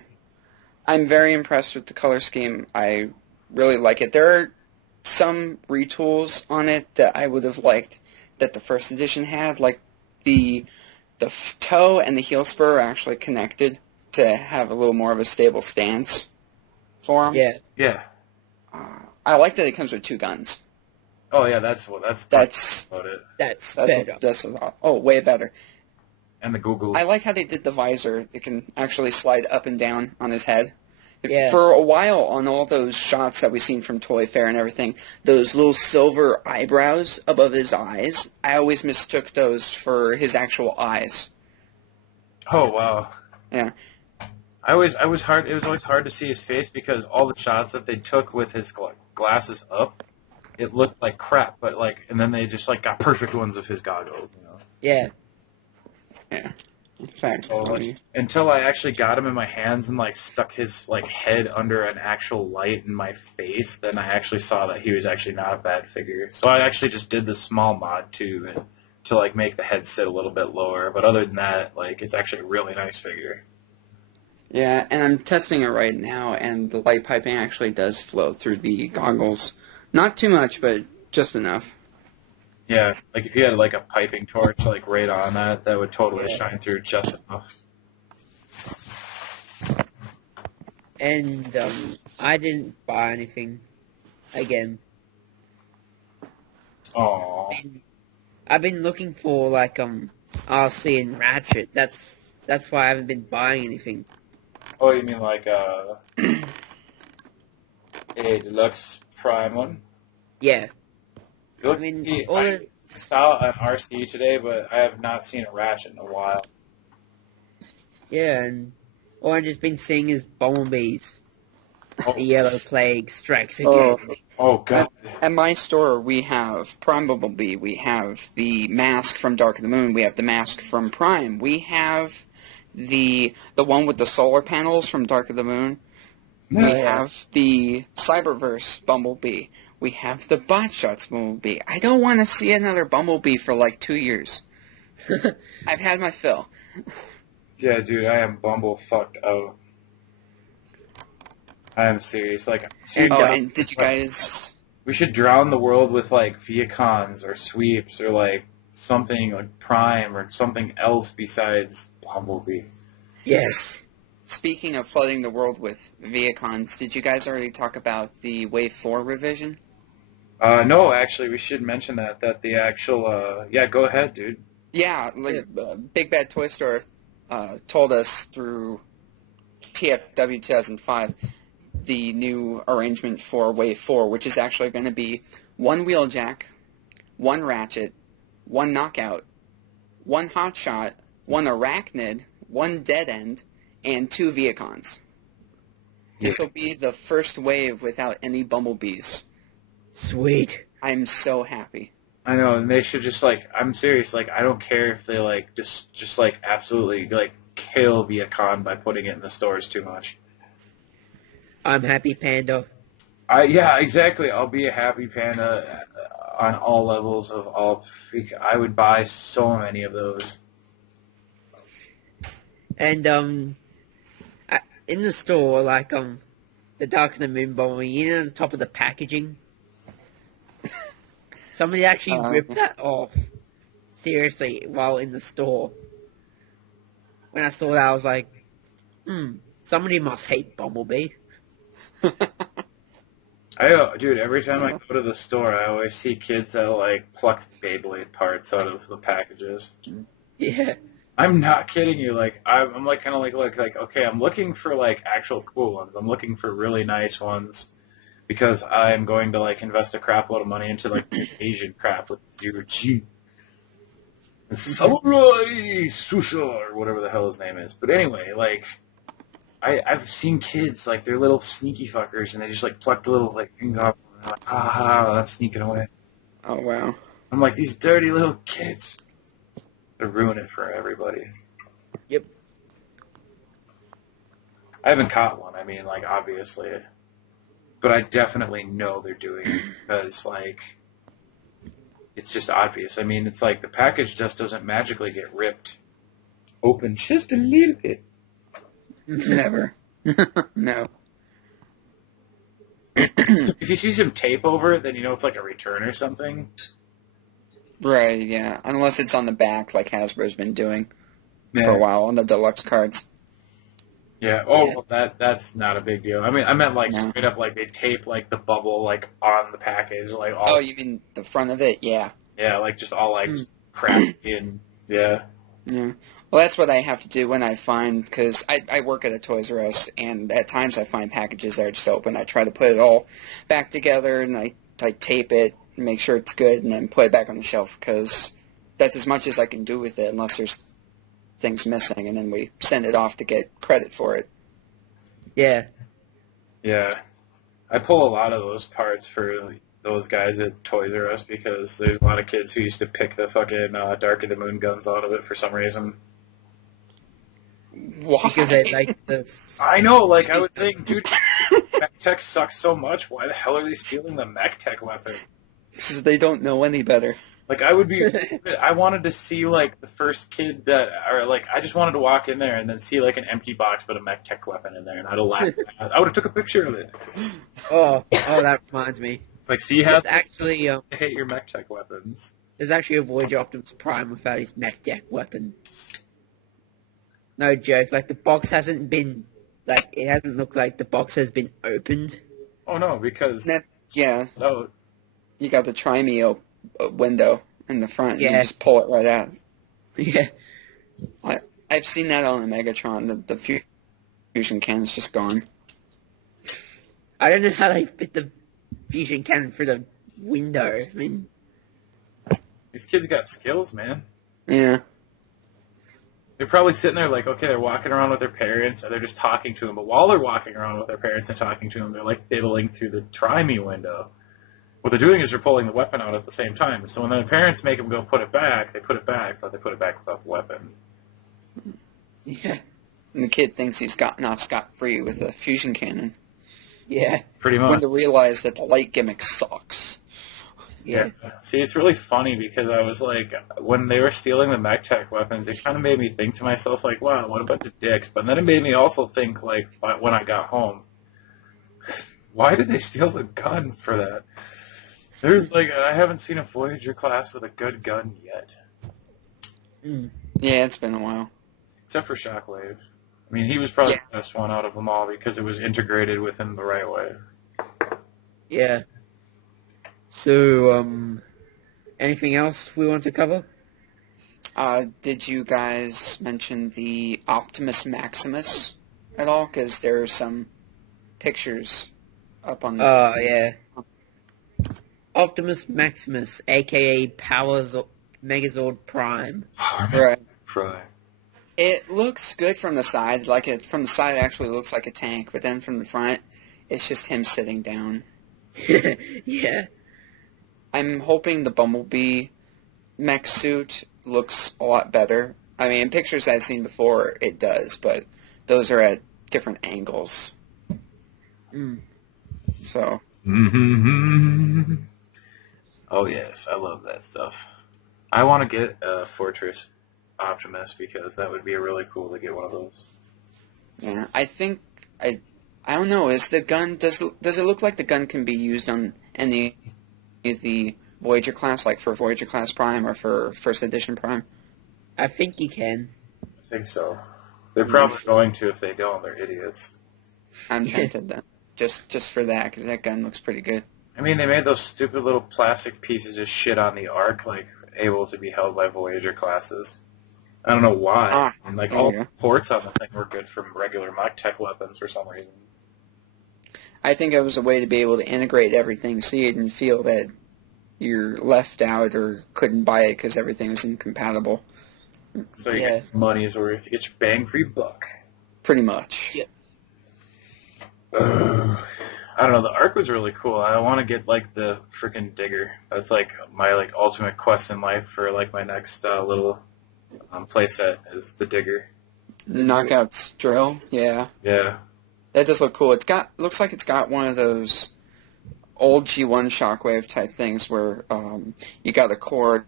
I'm very impressed with the color scheme. I really like it. There are some retools on it that I would have liked that the first edition had, like the toe and the heel spur are actually connected to have a little more of a stable stance for them. Yeah. Yeah. I like that it comes with two guns. Oh yeah, that's about it. That's better. That's way better. And the Googles. I like how they did the visor. It can actually slide up and down on his head. Yeah. For a while, on all those shots that we've seen from Toy Fair and everything, those little silver eyebrows above his eyes, I always mistook those for his actual eyes. Oh wow. Yeah. It was always hard to see his face because all the shots that they took with his glasses up, it looked like crap. But and then they just got perfect ones of his goggles. You know. Yeah. Yeah. In fact, So, until I actually got him in my hands and stuck his head under an actual light in my face, then I actually saw that he was actually not a bad figure. So I actually just did the small mod too, to make the head sit a little bit lower. But other than that, it's actually a really nice figure. yeah, and I'm testing it right now, and the light piping actually does flow through the goggles. Not too much, but just enough. Yeah, if you had a piping torch right on that would totally shine through just enough. And I didn't buy anything again. Oh. I've been looking for RC and Ratchet. That's why I haven't been buying anything. Oh, you mean a deluxe Prime one? Yeah. Look, I mean, see, all I the- saw an RC today, but I have not seen a Ratchet in a while. Yeah, and all I've just been seeing is bumblebees. Oh, The yellow plague strikes again. oh God. At my store, we have Prime Bumblebee. We have the mask from Dark of the Moon. We have the mask from Prime. We have the one with the solar panels from Dark of the Moon. We have the Cyberverse Bumblebee. We have the Botshots Bumblebee. I don't want to see another Bumblebee for 2 years. I've had my fill. Yeah, dude, I am bumble fucked out. I am serious. And did you guys... We should drown the world with Viacons or sweeps or something like Prime or something else besides Bumblebee. Yes. Speaking of flooding the world with Viacons, did you guys already talk about the Wave 4 revision? No, actually, we should mention that the actual, yeah, go ahead, dude. Yeah, Big Bad Toy Store told us through TFW 2005 the new arrangement for Wave 4, which is actually going to be one Wheeljack, one Ratchet, one Knockout, one Hotshot, one Arachnid, one Dead End, and 2 Viacons. This will be the first wave without any Bumblebees. Sweet. I'm so happy. I know, and they should just like. I'm serious. Like, I don't care if they like just like absolutely like kill Viacom by putting it in the stores too much. I'm happy, Panda. Yeah, exactly. I'll be a happy panda on all levels of all. I would buy so many of those. And in the store, like the Dark of the Moon bomber, you know, on the top of the packaging, somebody actually ripped that off. Seriously, while in the store. When I saw that, I was like, somebody must hate Bumblebee. Dude, every time I go to the store, I always see kids that like pluck Beyblade parts out of the packages. Yeah. I'm not kidding you. Like, I'm like kind of like, okay, I'm looking for like actual cool ones. I'm looking for really nice ones because I'm going to like invest a crap load of money into like Asian crap with zero G. Samurai Susha or whatever the hell his name is. But anyway, like I've seen kids like they're little sneaky fuckers and they just like pluck the little like things off and they're like, that's sneaking away. Oh wow. I'm like, these dirty little kids. They're ruining it for everybody. Yep. I haven't caught one, I mean, like, obviously. But I definitely know they're doing it because, like, it's just obvious. I mean, it's like the package just doesn't magically get ripped open just a little bit. Never. No. If you see some tape over it, then you know it's like a return or something. Right, yeah. Unless it's on the back like Hasbro's been doing Yeah. for a while on the deluxe cards. Yeah. Oh, Yeah. well, that's not a big deal. I mean, I meant like No. straight up like they tape like the bubble like on the package, like all. Oh, you mean the front of it? Yeah. Yeah, like just all like crappy and yeah. Yeah. Well, that's what I have to do when I find, because I work at a Toys R Us, and at times I find packages that are just open. I try to put it all back together, and I tape it, and make sure it's good, and then put it back on the shelf, because that's as much as I can do with it, unless there's things missing, and then we send it off to get credit for it. Yeah. Yeah. I pull a lot of those parts for those guys at Toys R Us because there's a lot of kids who used to pick the fucking Dark of the Moon guns out of it for some reason. Why? Because they like this. I know, like I was saying, dude, Mech Tech sucks so much. Why the hell are they stealing the Mech Tech weapon? Because they don't know any better. Like I would be, I wanted to see like the first kid that, or like I just wanted to walk in there and then see like an empty box but a Mech Tech weapon in there, and I'd have laughed. I would have took a picture of it. Oh, that reminds me. Like, see how It's actually I hate your Mech Tech weapons. there's actually a Voyager Optimus Prime without his mech deck weapon. No joke. Like the box hasn't been like it hasn't looked like the box has been opened. Oh no, because Yeah, no, you got the Trimeo window in the front, and you Yeah. just pull it right out. Yeah. I've seen that on the Megatron. The fusion cannon's just gone. I don't know how they fit the fusion cannon through the window. I mean, these kids got skills, man. Yeah. They're probably sitting there like, okay, they're walking around with their parents, or they're just talking to them. But while they're walking around with their parents and talking to them, they're like fiddling through the Try-Me window. What they're doing is they're pulling the weapon out at the same time. So when the parents make them go put it back, they put it back, but they put it back without the weapon. yeah, And the kid thinks he's gotten off scot-free with a fusion cannon. yeah, Pretty When much. to realize that the light gimmick sucks. yeah. See, it's really funny because I was like, when they were stealing the Mech Tech weapons, it kind of made me think to myself, like, wow, what a bunch of dicks. But then it made me also think, like, when I got home, why did they steal the gun for that? There's like, I haven't seen a Voyager class with a good gun yet, Yeah, it's been a while. except for Shockwave. I mean, he was probably Yeah. the best one out of them all because it was integrated with him the right way. Yeah. So, anything else we want to cover? Did you guys mention the Optimus Maximus at all? Because there are some pictures up on the... Yeah. Optimus Maximus, aka Megazord Prime. Right. Right. It looks good from the side. From the side, it actually looks like a tank, but then from the front, it's just him sitting down. Yeah. I'm hoping the Bumblebee mech suit looks a lot better. I mean, in pictures I've seen before, it does, but those are at different angles. So. Mm-hmm. Oh yes, I love that stuff. I want to get a Fortress Optimus because that would be really cool to get one of those. Yeah, I think I don't know. Is the gun does it look like the gun can be used on any of the Voyager class, like for Voyager class Prime or for First Edition Prime? I think you can. I think so. They're probably going to. If they don't, they're idiots. I'm tempted then, just for that, because that gun looks pretty good. I mean, they made those stupid little plastic pieces of shit on the Ark, like, able to be held by Voyager classes. I don't know why. And, like, There all you the go. ports on the thing were good from regular Mach Tech weapons for some reason. I think it was a way to be able to integrate everything, so you didn't feel that you're left out or couldn't buy it because everything was incompatible. So you get your money's worth. You get your bang for your buck. Pretty much. Yep. I don't know. The Ark was really cool. I want to get like the freaking digger. That's like my like ultimate quest in life for like my next little playset is the digger. Knockouts drill, yeah. Yeah. That does look cool. Looks like it's got one of those old G1 shockwave type things where you got a cord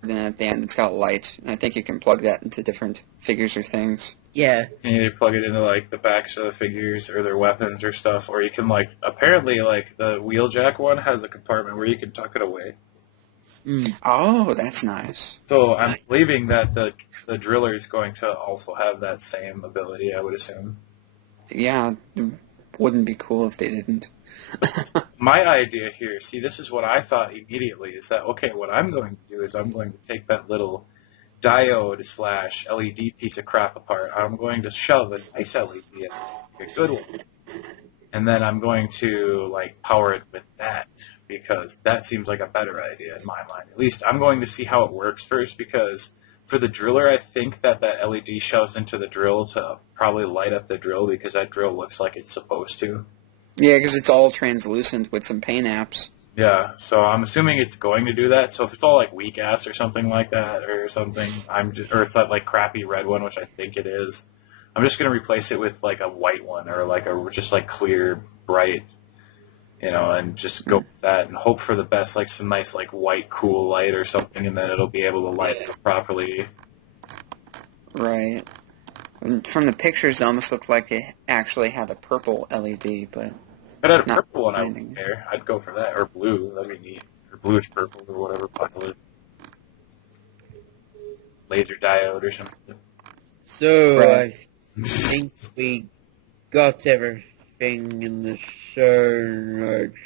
and then at the end it's got light. And I think you can plug that into different figures or things. Yeah. And you plug it into like the backs of the figures or their weapons or stuff, or you can like apparently like the Wheeljack one has a compartment where you can tuck it away. Oh, that's nice. So I'm believing that the driller is going to also have that same ability, I would assume. Yeah, it wouldn't be cool if they didn't. My idea here, see, this is what I thought immediately, is that, okay, what I'm going to do is I'm going to take that little diode / LED piece of crap apart. I'm going to shove a nice LED in, a good one, and then I'm going to, like, power it with that, because that seems like a better idea in my mind. At least I'm going to see how it works first, because for the driller, I think that LED shoves into the drill to probably light up the drill, because that drill looks like it's supposed to. Yeah, because it's all translucent with some paint apps. Yeah, so I'm assuming it's going to do that. So if it's all like weak ass or something like that, or something, or it's that like crappy red one, which I think it is. I'm just gonna replace it with like a white one or like a just like clear, bright, and just go with that and hope for the best, like some nice like white cool light or something, and then it'll be able to light up properly. Right. And from the pictures, it almost looked like it actually had a purple LED, but If it had a not purple one, I finding wouldn't it. care. I'd go for that, or blue. That'd be neat, or bluish purple, or whatever violet, laser diode or something. So Right. I think we got everything in the show notes.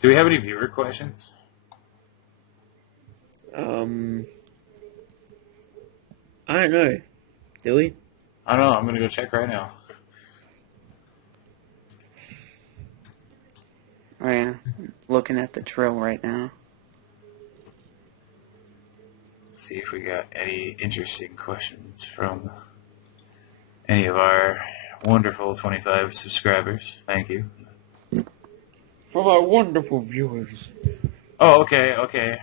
Do we have any viewer questions? I don't know. Do we? I don't know. I'm gonna go check right now. Oh yeah, looking at the drill right now. Let's see if we got any interesting questions from any of our wonderful 25 subscribers. Thank you. From our wonderful viewers. Oh, okay.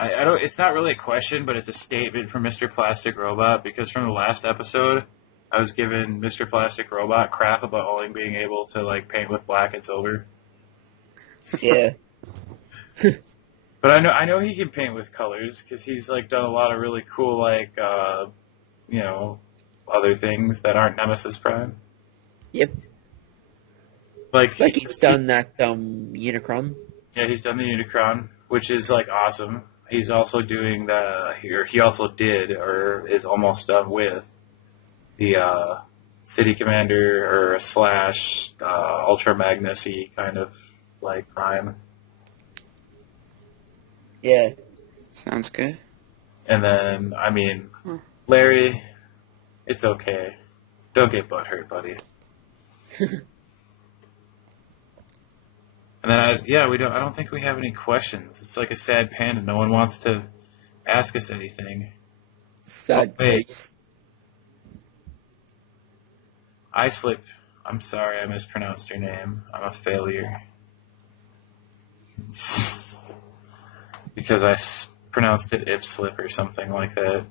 I don't. It's not really a question, but it's a statement from Mr. Plastic Robot, because from the last episode, I was giving Mr. Plastic Robot crap about only being able to like paint with black and silver. Yeah. But I know he can paint with colors because he's like done a lot of really cool like other things that aren't Nemesis Prime. Yep. Like He's done that Unicron. Yeah, he's done the Unicron, which is like awesome. He's also doing he also did or is almost done with the City Commander or / Ultra Magnus-y kind of like Prime. Yeah. Sounds good. And then Larry, it's okay. Don't get butthurt, buddy. And then I don't think we have any questions. It's like a sad panda. No one wants to ask us anything. Sad wait. face. I slip. I'm sorry, I mispronounced your name. I'm a failure. Because I pronounced it Ipslip or something like that.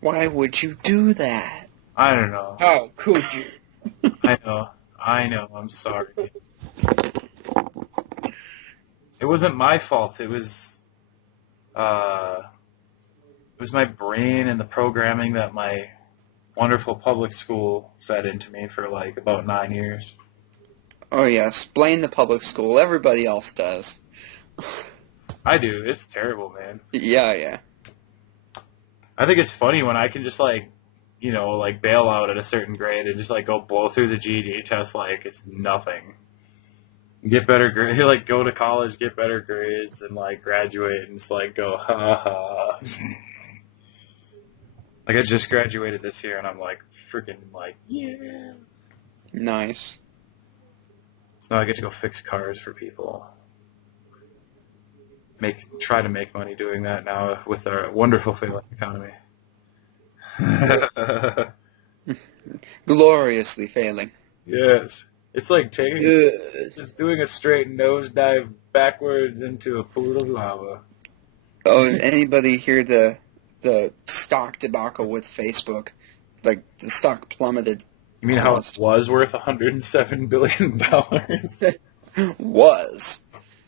Why would you do that? I don't know. How could you? I know. I'm sorry. It wasn't my fault. It was my brain and the programming that my wonderful public school fed into me for like about 9 years. Oh yes, blame the public school. Everybody else does. I do. It's terrible, man. Yeah. I think it's funny when I can just like, like bail out at a certain grade and just like go blow through the GED test like it's nothing. Get better grades, like go to college, get better grades, and like graduate and just like go ha ha. Like I just graduated this year and I'm like freaking like yeah. Nice. So now I get to go fix cars for people. Try to make money doing that now with our wonderful failing economy. Gloriously failing. Yes. It's like Yes. just doing a straight nosedive backwards into a pool of lava. Oh, anybody hear the stock debacle with Facebook? Like the stock plummeted. You mean Almost. how it was worth $107 billion? Was.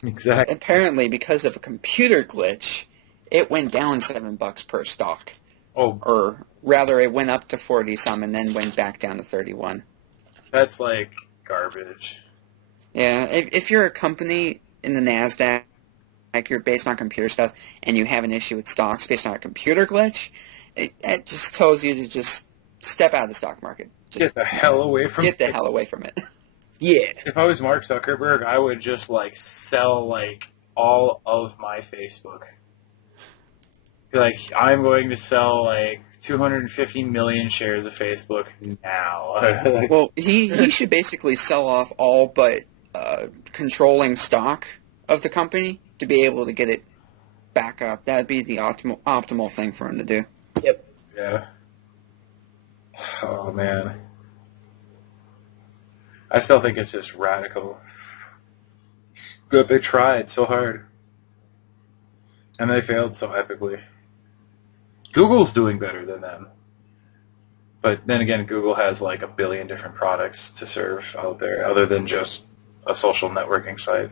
Exactly. Apparently, because of a computer glitch, it went down $7 per stock. Oh, Or rather, it went up to 40 some and then went back down to 31. that's like garbage. Yeah, if you're a company in the NASDAQ, you're based on computer stuff, and you have an issue with stocks based on a computer glitch, it just tells you to just step out of the stock market. Just Get the hell away from Get the it. hell away from it. Yeah. If I was Mark Zuckerberg, I would just like sell like all of my Facebook. Like I'm going to sell like 250 million shares of Facebook now. Well, he should basically sell off all but controlling stock of the company to be able to get it back up. That'd be the optimal thing for him to do. Yep. Yeah. Oh man. I still think it's just radical. But they tried so hard. And they failed so epically. Google's doing better than them. But then again, Google has like a billion different products to serve out there other than just a social networking site.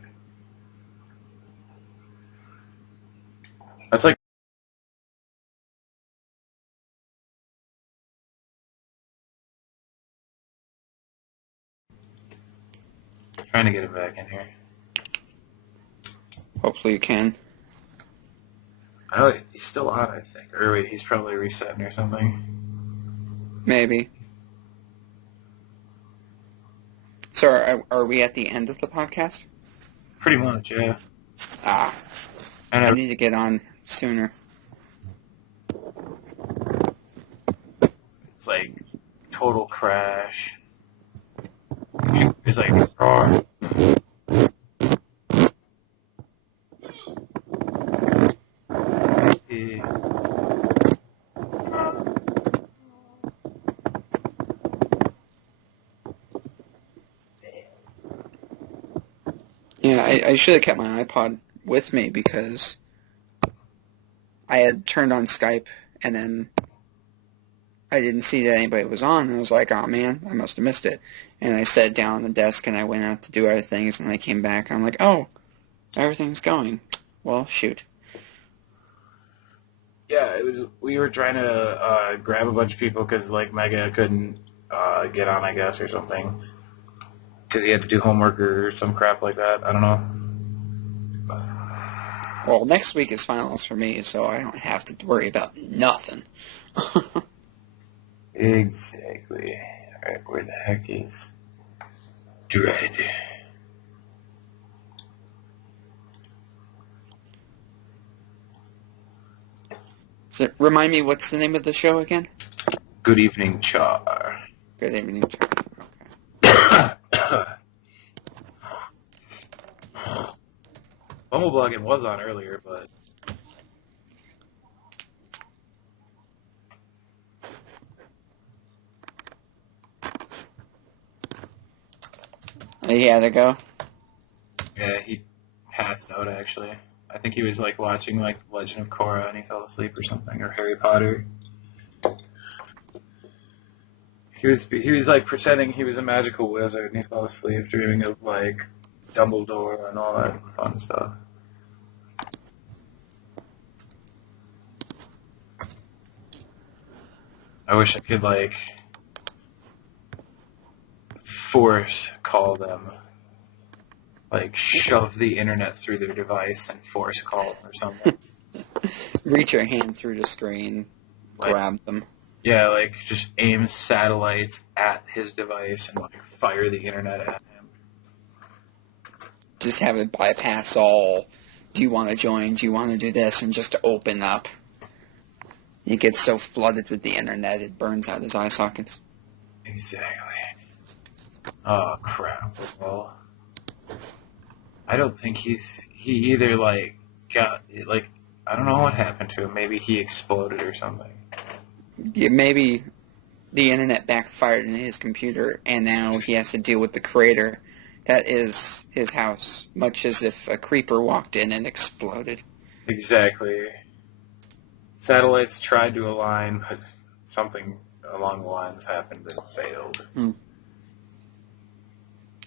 That's like trying to get him back in here. Hopefully you can. I know he's still on, I think. Or wait, he's probably resetting or something. Maybe. So are we at the end of the podcast? Pretty much, yeah. And I need to get on sooner. it's like total crash. It's like roar. Yeah, I should have kept my iPod with me because I had turned on Skype and then I didn't see that anybody was on. I was like, oh man, I must have missed it. And I sat down on the desk and I went out to do other things and I came back. I'm like, oh, everything's going. Well, shoot. Yeah, it was. We were trying to grab a bunch of people because like Mega couldn't get on, I guess, or something. Because he had to do homework or some crap like that. I don't know. Well, next week is finals for me, so I don't have to worry about nothing. Exactly. Alright, where the heck is Dread? So, remind me, what's the name of the show again? Good Evening Charr. Good Evening Charr. Okay. Bumbleblogging was on earlier, but You had to go? Yeah, he passed out actually. I think he was like watching like Legend of Korra and he fell asleep or something, or Harry Potter. He was like pretending he was a magical wizard and he fell asleep dreaming of like Dumbledore and all that fun stuff. I wish I could like force call them, like shove the internet through their device and force call them or something. Reach your hand through the screen, Like, grab them. yeah, like just aim satellites at his device and like fire the internet at him. Just have it bypass all. Do you want to join? Do you want to do this? And just open up. He gets so flooded with the internet, it burns out his eye sockets. Exactly. Oh crap. Well, I don't think he either like got like I don't know what happened to him. Maybe he exploded or something. Yeah, maybe the internet backfired in his computer, and now he has to deal with the crater that is his house, much as if a creeper walked in and exploded. Exactly. Satellites tried to align, but something along the lines happened and failed.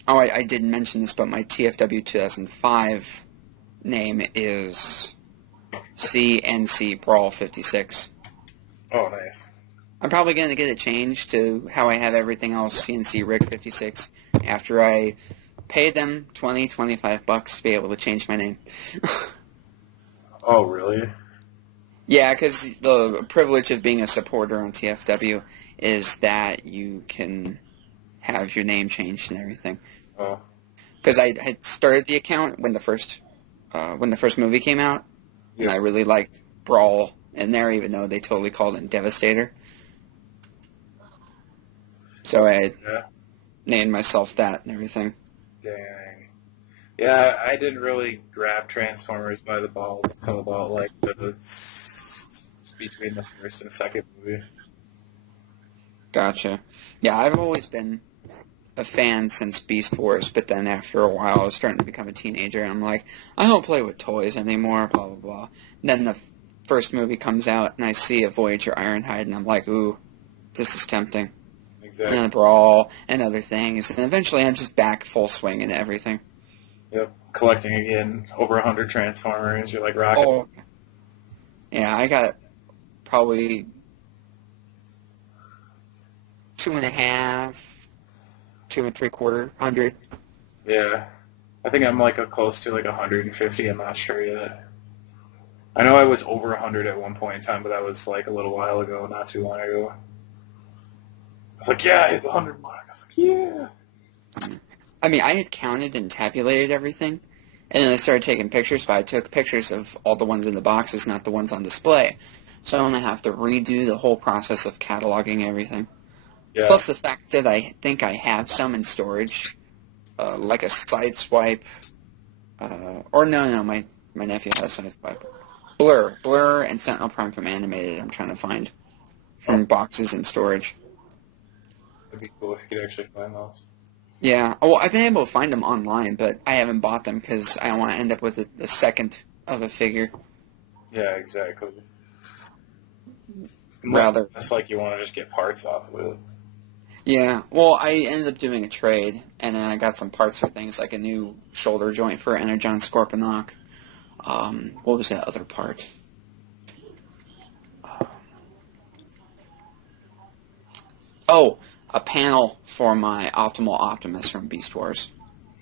Oh, I didn't mention this, but my TFW 2005 name is CNC Brawl 56. Oh, nice. I'm probably going to get it changed to how I have everything else, CNC Rick 56, after I paid them $25 to be able to change my name. Oh, really? Yeah, because the privilege of being a supporter on TFW is that you can have your name changed and everything. Oh. Because I had started the account when the first movie came out, and I really liked Brawl in there, even though they totally called him Devastator. So I had named myself that and everything. Dang. Yeah, I didn't really grab Transformers by the balls until about like between the first and second movie. Gotcha. Yeah, I've always been a fan since Beast Wars, but then after a while I was starting to become a teenager, and I'm like, I don't play with toys anymore, blah, blah, blah. And then the first movie comes out, and I see a Voyager Ironhide, and I'm like, ooh, this is tempting. Exactly. And a Brawl, and other things, and eventually I'm just back full swing into everything. Yep. Collecting again over 100 Transformers. You're like rocking. Oh, yeah, I got probably 2.5, 2 3/4 hundred. Yeah. I think I'm like close to like 150. I'm not sure yet. I know I was over 100 at one point in time, but that was like a little while ago, not too long ago. I was like, yeah, I hit the 100 mark. I was like, yeah. I mean, I had counted and tabulated everything, and then I started taking pictures, but I took pictures of all the ones in the boxes, not the ones on display. So I'm going to have to redo the whole process of cataloging everything. Yeah. Plus the fact that I think I have some in storage, like a Sideswipe, or no, my nephew has Sideswipe. Blur, and Sentinel Prime from Animated I'm trying to find from boxes in storage. It'd be cool if you could actually find those. Yeah, well, I've been able to find them online, but I haven't bought them because I don't want to end up with a second of a figure. Yeah, exactly. Rather, it's like you want to just get parts off of it. yeah. Well, I ended up doing a trade, and then I got some parts for things like a new shoulder joint for Energon Scorponok. What was that other part? Oh, a panel for my Optimal Optimus from Beast Wars.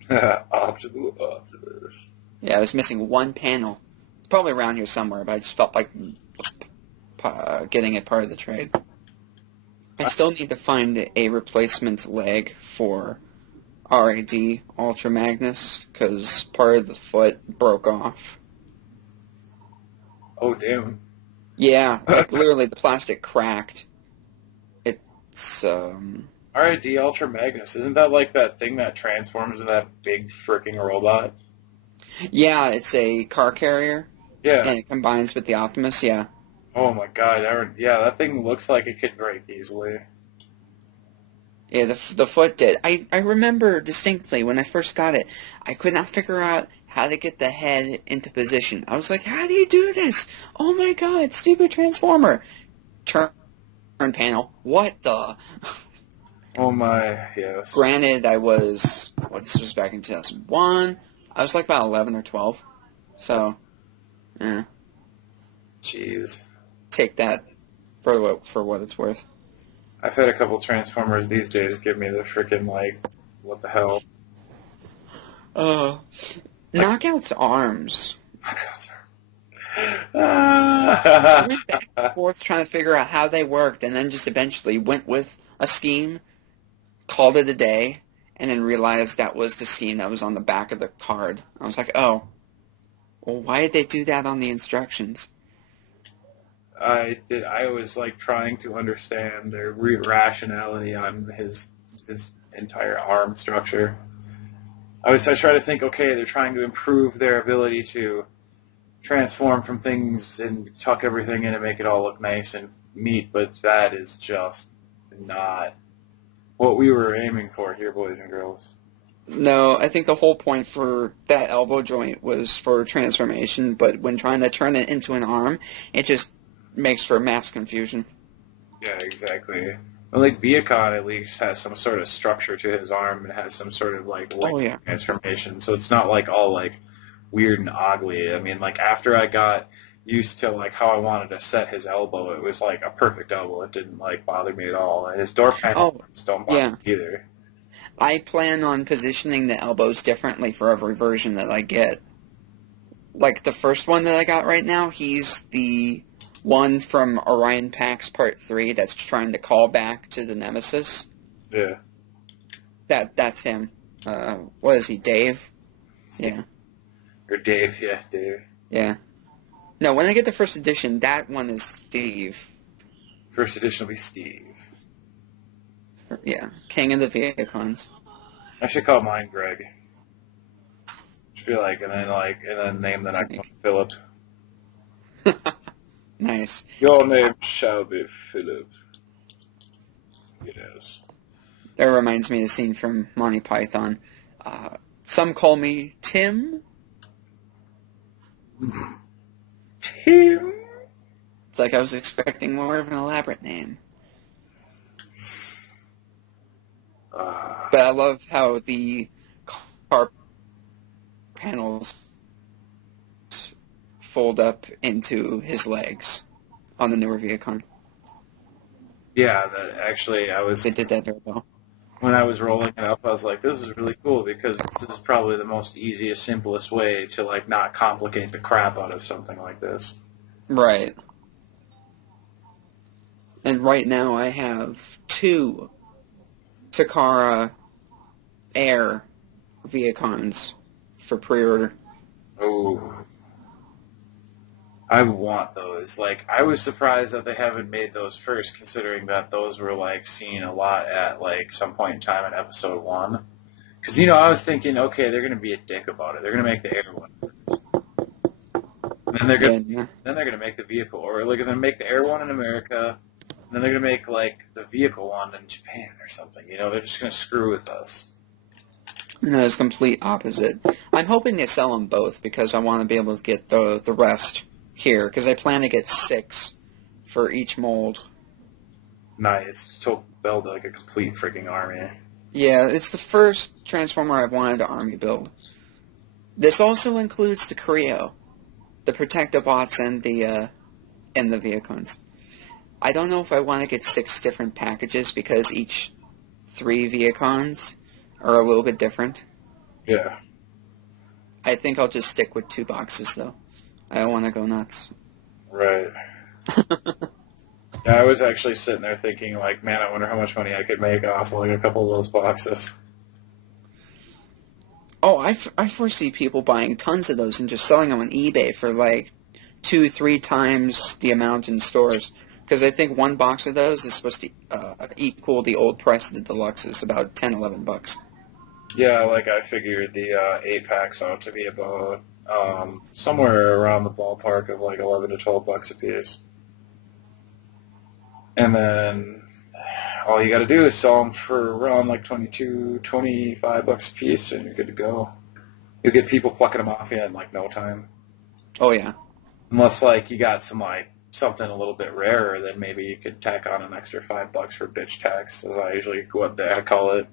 Optimus. Yeah, I was missing one panel. It's probably around here somewhere, but I just felt like getting it part of the trade. I still need to find a replacement leg for RAD Ultra Magnus, because part of the foot broke off. Oh, damn. Yeah, like literally the plastic cracked. It's, RID Ultra Magnus, isn't that like that thing that transforms into that big freaking robot? yeah, it's a car carrier, Yeah. and it combines with the Optimus, yeah. Oh my god, yeah, that thing looks like it could break easily. Yeah, the foot did. I remember distinctly when I first got it, I could not figure out how to get the head into position. I was like, how do you do this? Oh my god, stupid Transformer. Turn panel. What the? Oh my, yes. Granted, this was back in 2001. I was like about 11 or 12. So, Jeez. take that for what it's worth. I've had a couple Transformers these days give me the freaking, like, what the hell? Knockout's arms. I went back and Ah. forth trying to figure out how they worked, and then just eventually went with a scheme, called it a day, and then realized that was the scheme that was on the back of the card. I was like, oh, well, why did they do that on the instructions? I was like trying to understand their rationality on his entire arm structure. I tried to think, okay, they're trying to improve their ability to transform from things and tuck everything in and make it all look nice and neat, but that is just not what we were aiming for here, boys and girls. No, I think the whole point for that elbow joint was for transformation, but when trying to turn it into an arm, it just makes for mass confusion. Yeah, exactly. Well, like Viacon at least has some sort of structure to his arm and has some sort of like Oh, yeah. transformation, so it's not like all like weird and ugly. I mean, like after I got used to like how I wanted to set his elbow, it was like a perfect elbow. It didn't like bother me at all. And his door panels don't bother yeah. me either. I plan on positioning the elbows differently for every version that I get. Like the first one that I got right now, he's the one from Orion Pax Part 3 that's trying to call back to the Nemesis. Yeah. That's him. What is he, Dave? Yeah. Or Dave, yeah, Dave. Yeah. No, when I get the first edition, that one is Steve. First edition will be Steve. Yeah, King of the Viacons. I should call mine Greg. Should be like, and then name the next one Philip. Nice. Your name shall be Philip. Yes. That reminds me of the scene from Monty Python. Some call me Tim. Tim. It's like I was expecting more of an elaborate name. But I love how the car panels fold up into his legs on the newer Viacon. Yeah, actually, They did that very well. when I was rolling it up, I was like, this is really cool because this is probably the most easiest, simplest way to like not complicate the crap out of something like this. Right. And right now I have 2 Takara Air Viacons for pre-order. Oh, I want those. Like, I was surprised that they haven't made those first, considering that those were like seen a lot at like some point in time in episode 1. Because I was thinking, okay, they're going to be a dick about it. They're going to make the air one first. And then they're going to make the vehicle, or they're going to make the air one in America. And then they're going to make like the vehicle one in Japan or something. They're just going to screw with us. No, it's complete opposite. I'm hoping they sell them both because I want to be able to get the rest here because I plan to get 6 for each mold. Nice. So build like a complete freaking army. Yeah, it's the first Transformer I've wanted to army build. This also includes the Creo, the Protectobots, and the Viacons. I don't know if I want to get 6 different packages because each 3 Viacons are a little bit different. Yeah. I think I'll just stick with 2 boxes, though. I don't want to go nuts. Right. Yeah, I was actually sitting there thinking, like, man, I wonder how much money I could make off like a couple of those boxes. Oh, I foresee people buying tons of those and just selling them on eBay for like 2-3 times the amount in stores. Because I think one box of those is supposed to equal the old price of the deluxes, about $10-11. Yeah, like I figured the 8-packs out to be about somewhere around the ballpark of like $11 to $12 a piece. And then all you got to do is sell them for around like $25 a piece, and you're good to go. You'll get people plucking them off you in like no time. Oh yeah. Unless like you got some like something a little bit rarer, then maybe you could tack on an extra $5 for bitch tax, as I usually call it.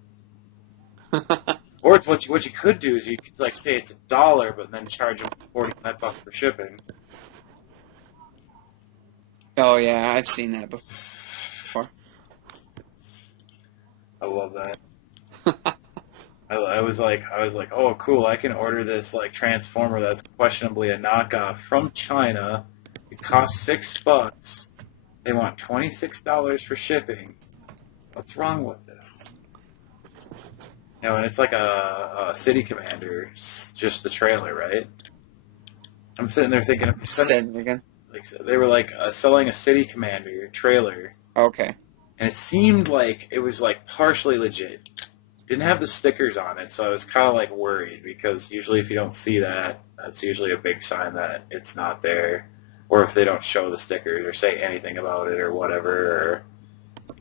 Or it's what you could do is you could like say it's $1, but then charge them $45 for shipping. Oh yeah, I've seen that before. I love that. I was like, oh cool, I can order this like Transformer that's questionably a knockoff from China. It costs $6. They want $26 for shipping. What's wrong with this? You know, and it's like a City Commander, just the trailer, right? I'm sitting there thinking, Say it again. like they were like selling a City Commander trailer, Okay. and it seemed like it was like partially legit. Didn't have the stickers on it, so I was kind of like worried because usually if you don't see that, that's usually a big sign that it's not there, or if they don't show the stickers or say anything about it or whatever. Or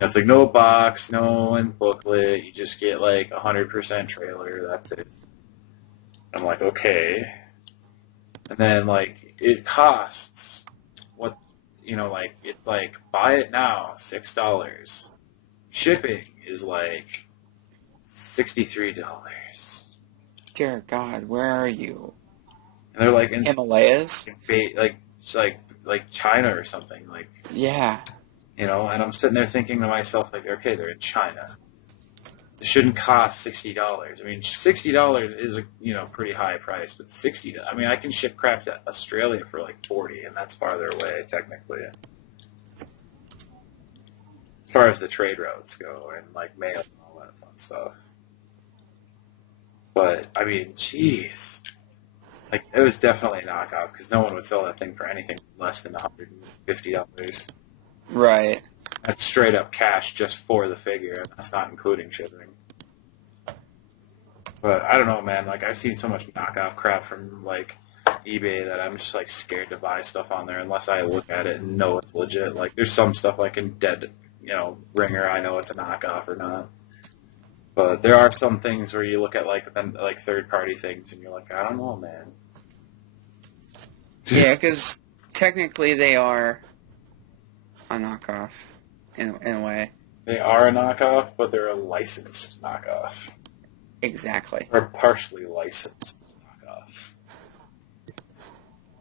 it's like no box, no booklet. You just get like 100% trailer. That's it. I'm like, okay. And then like it costs what like it's like buy it now $6. Shipping is like $63. Dear God, where are you? And they're like in Himalayas? like China or something, like, Yeah. and I'm sitting there thinking to myself, like, okay, they're in China. It shouldn't cost $60. I mean, $60 is a pretty high price, but I mean, I can ship crap to Australia for like 40, and that's farther away technically, as far as the trade routes go, and like mail and all that fun stuff. But I mean, jeez, like it was definitely a knockoff because no one would sell that thing for anything less than $150. Right. That's straight up cash just for the figure, and that's not including shipping. But I don't know, man. Like I've seen so much knockoff crap from like eBay that I'm just like scared to buy stuff on there unless I look at it and know it's legit. Like there's some stuff like in Dead, Ringer, I know it's a knockoff or not. But there are some things where you look at like third party things and you're like, I don't know, man. Yeah, because technically they are a knockoff in a way. They are a knockoff, but they're a licensed knockoff. Exactly. Or a partially licensed knockoff.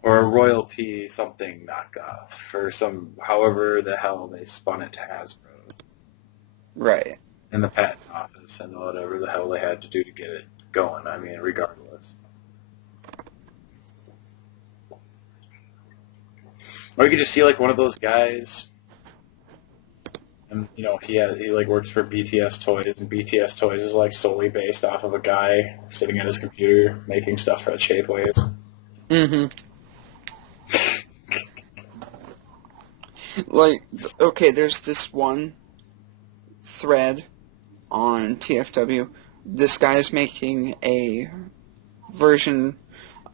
Or a royalty something knockoff. Or however the hell they spun it to Hasbro. Right. In the patent office and whatever the hell they had to do to get it going. I mean, regardless. Or you could just see like one of those guys, and he like works for BTS Toys, and BTS Toys is like solely based off of a guy sitting at his computer making stuff at Shapeways. Mm-hmm. Like, okay, there's this one thread on TFW. This guy's making a version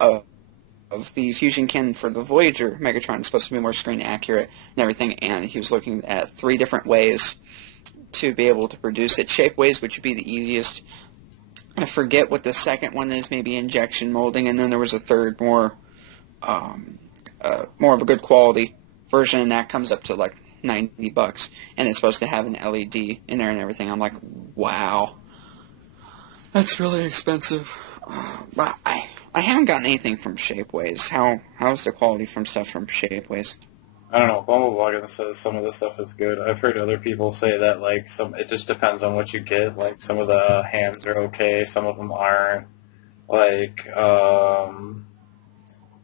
of the fusion cannon for the Voyager Megatron. It's supposed to be more screen accurate and everything, and he was looking at 3 different ways to be able to produce it. Shapeways, which would be the easiest. I forget what the second one is, maybe injection molding, and then there was a third, more of a good quality version, and that comes up to like $90, and it's supposed to have an LED in there and everything. I'm like, wow, that's really expensive. But I haven't gotten anything from Shapeways. How's the quality from stuff from Shapeways? I don't know. Bumblebug says some of this stuff is good. I've heard other people say that like it just depends on what you get. Like some of the hands are okay, some of them aren't. Like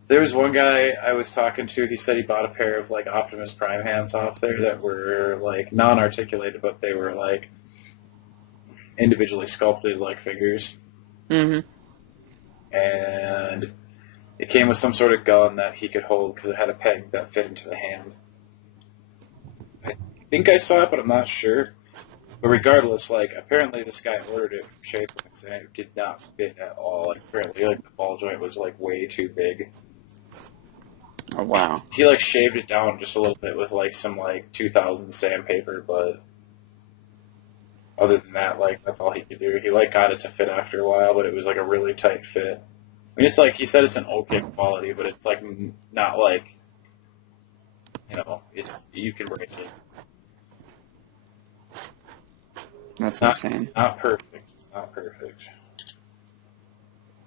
there was one guy I was talking to. He said he bought a pair of like Optimus Prime hands off there that were like non-articulated, but they were like individually sculpted like figures. Mm-hmm. And it came with some sort of gun that he could hold because it had a peg that fit into the hand. I think I saw it, but I'm not sure. But regardless, like apparently this guy ordered it from Shapeways and it did not fit at all. Like, apparently, like the ball joint was like way too big. Oh wow. He like shaved it down just a little bit with like some like 2000 sandpaper, but Other than that, like, that's all he could do. He, like, got it to fit after a while, but it was, like, a really tight fit. I mean, it's like, he said it's an okay quality, but it's, like, not, like, you can break it. That's Not, insane. not perfect. Not perfect.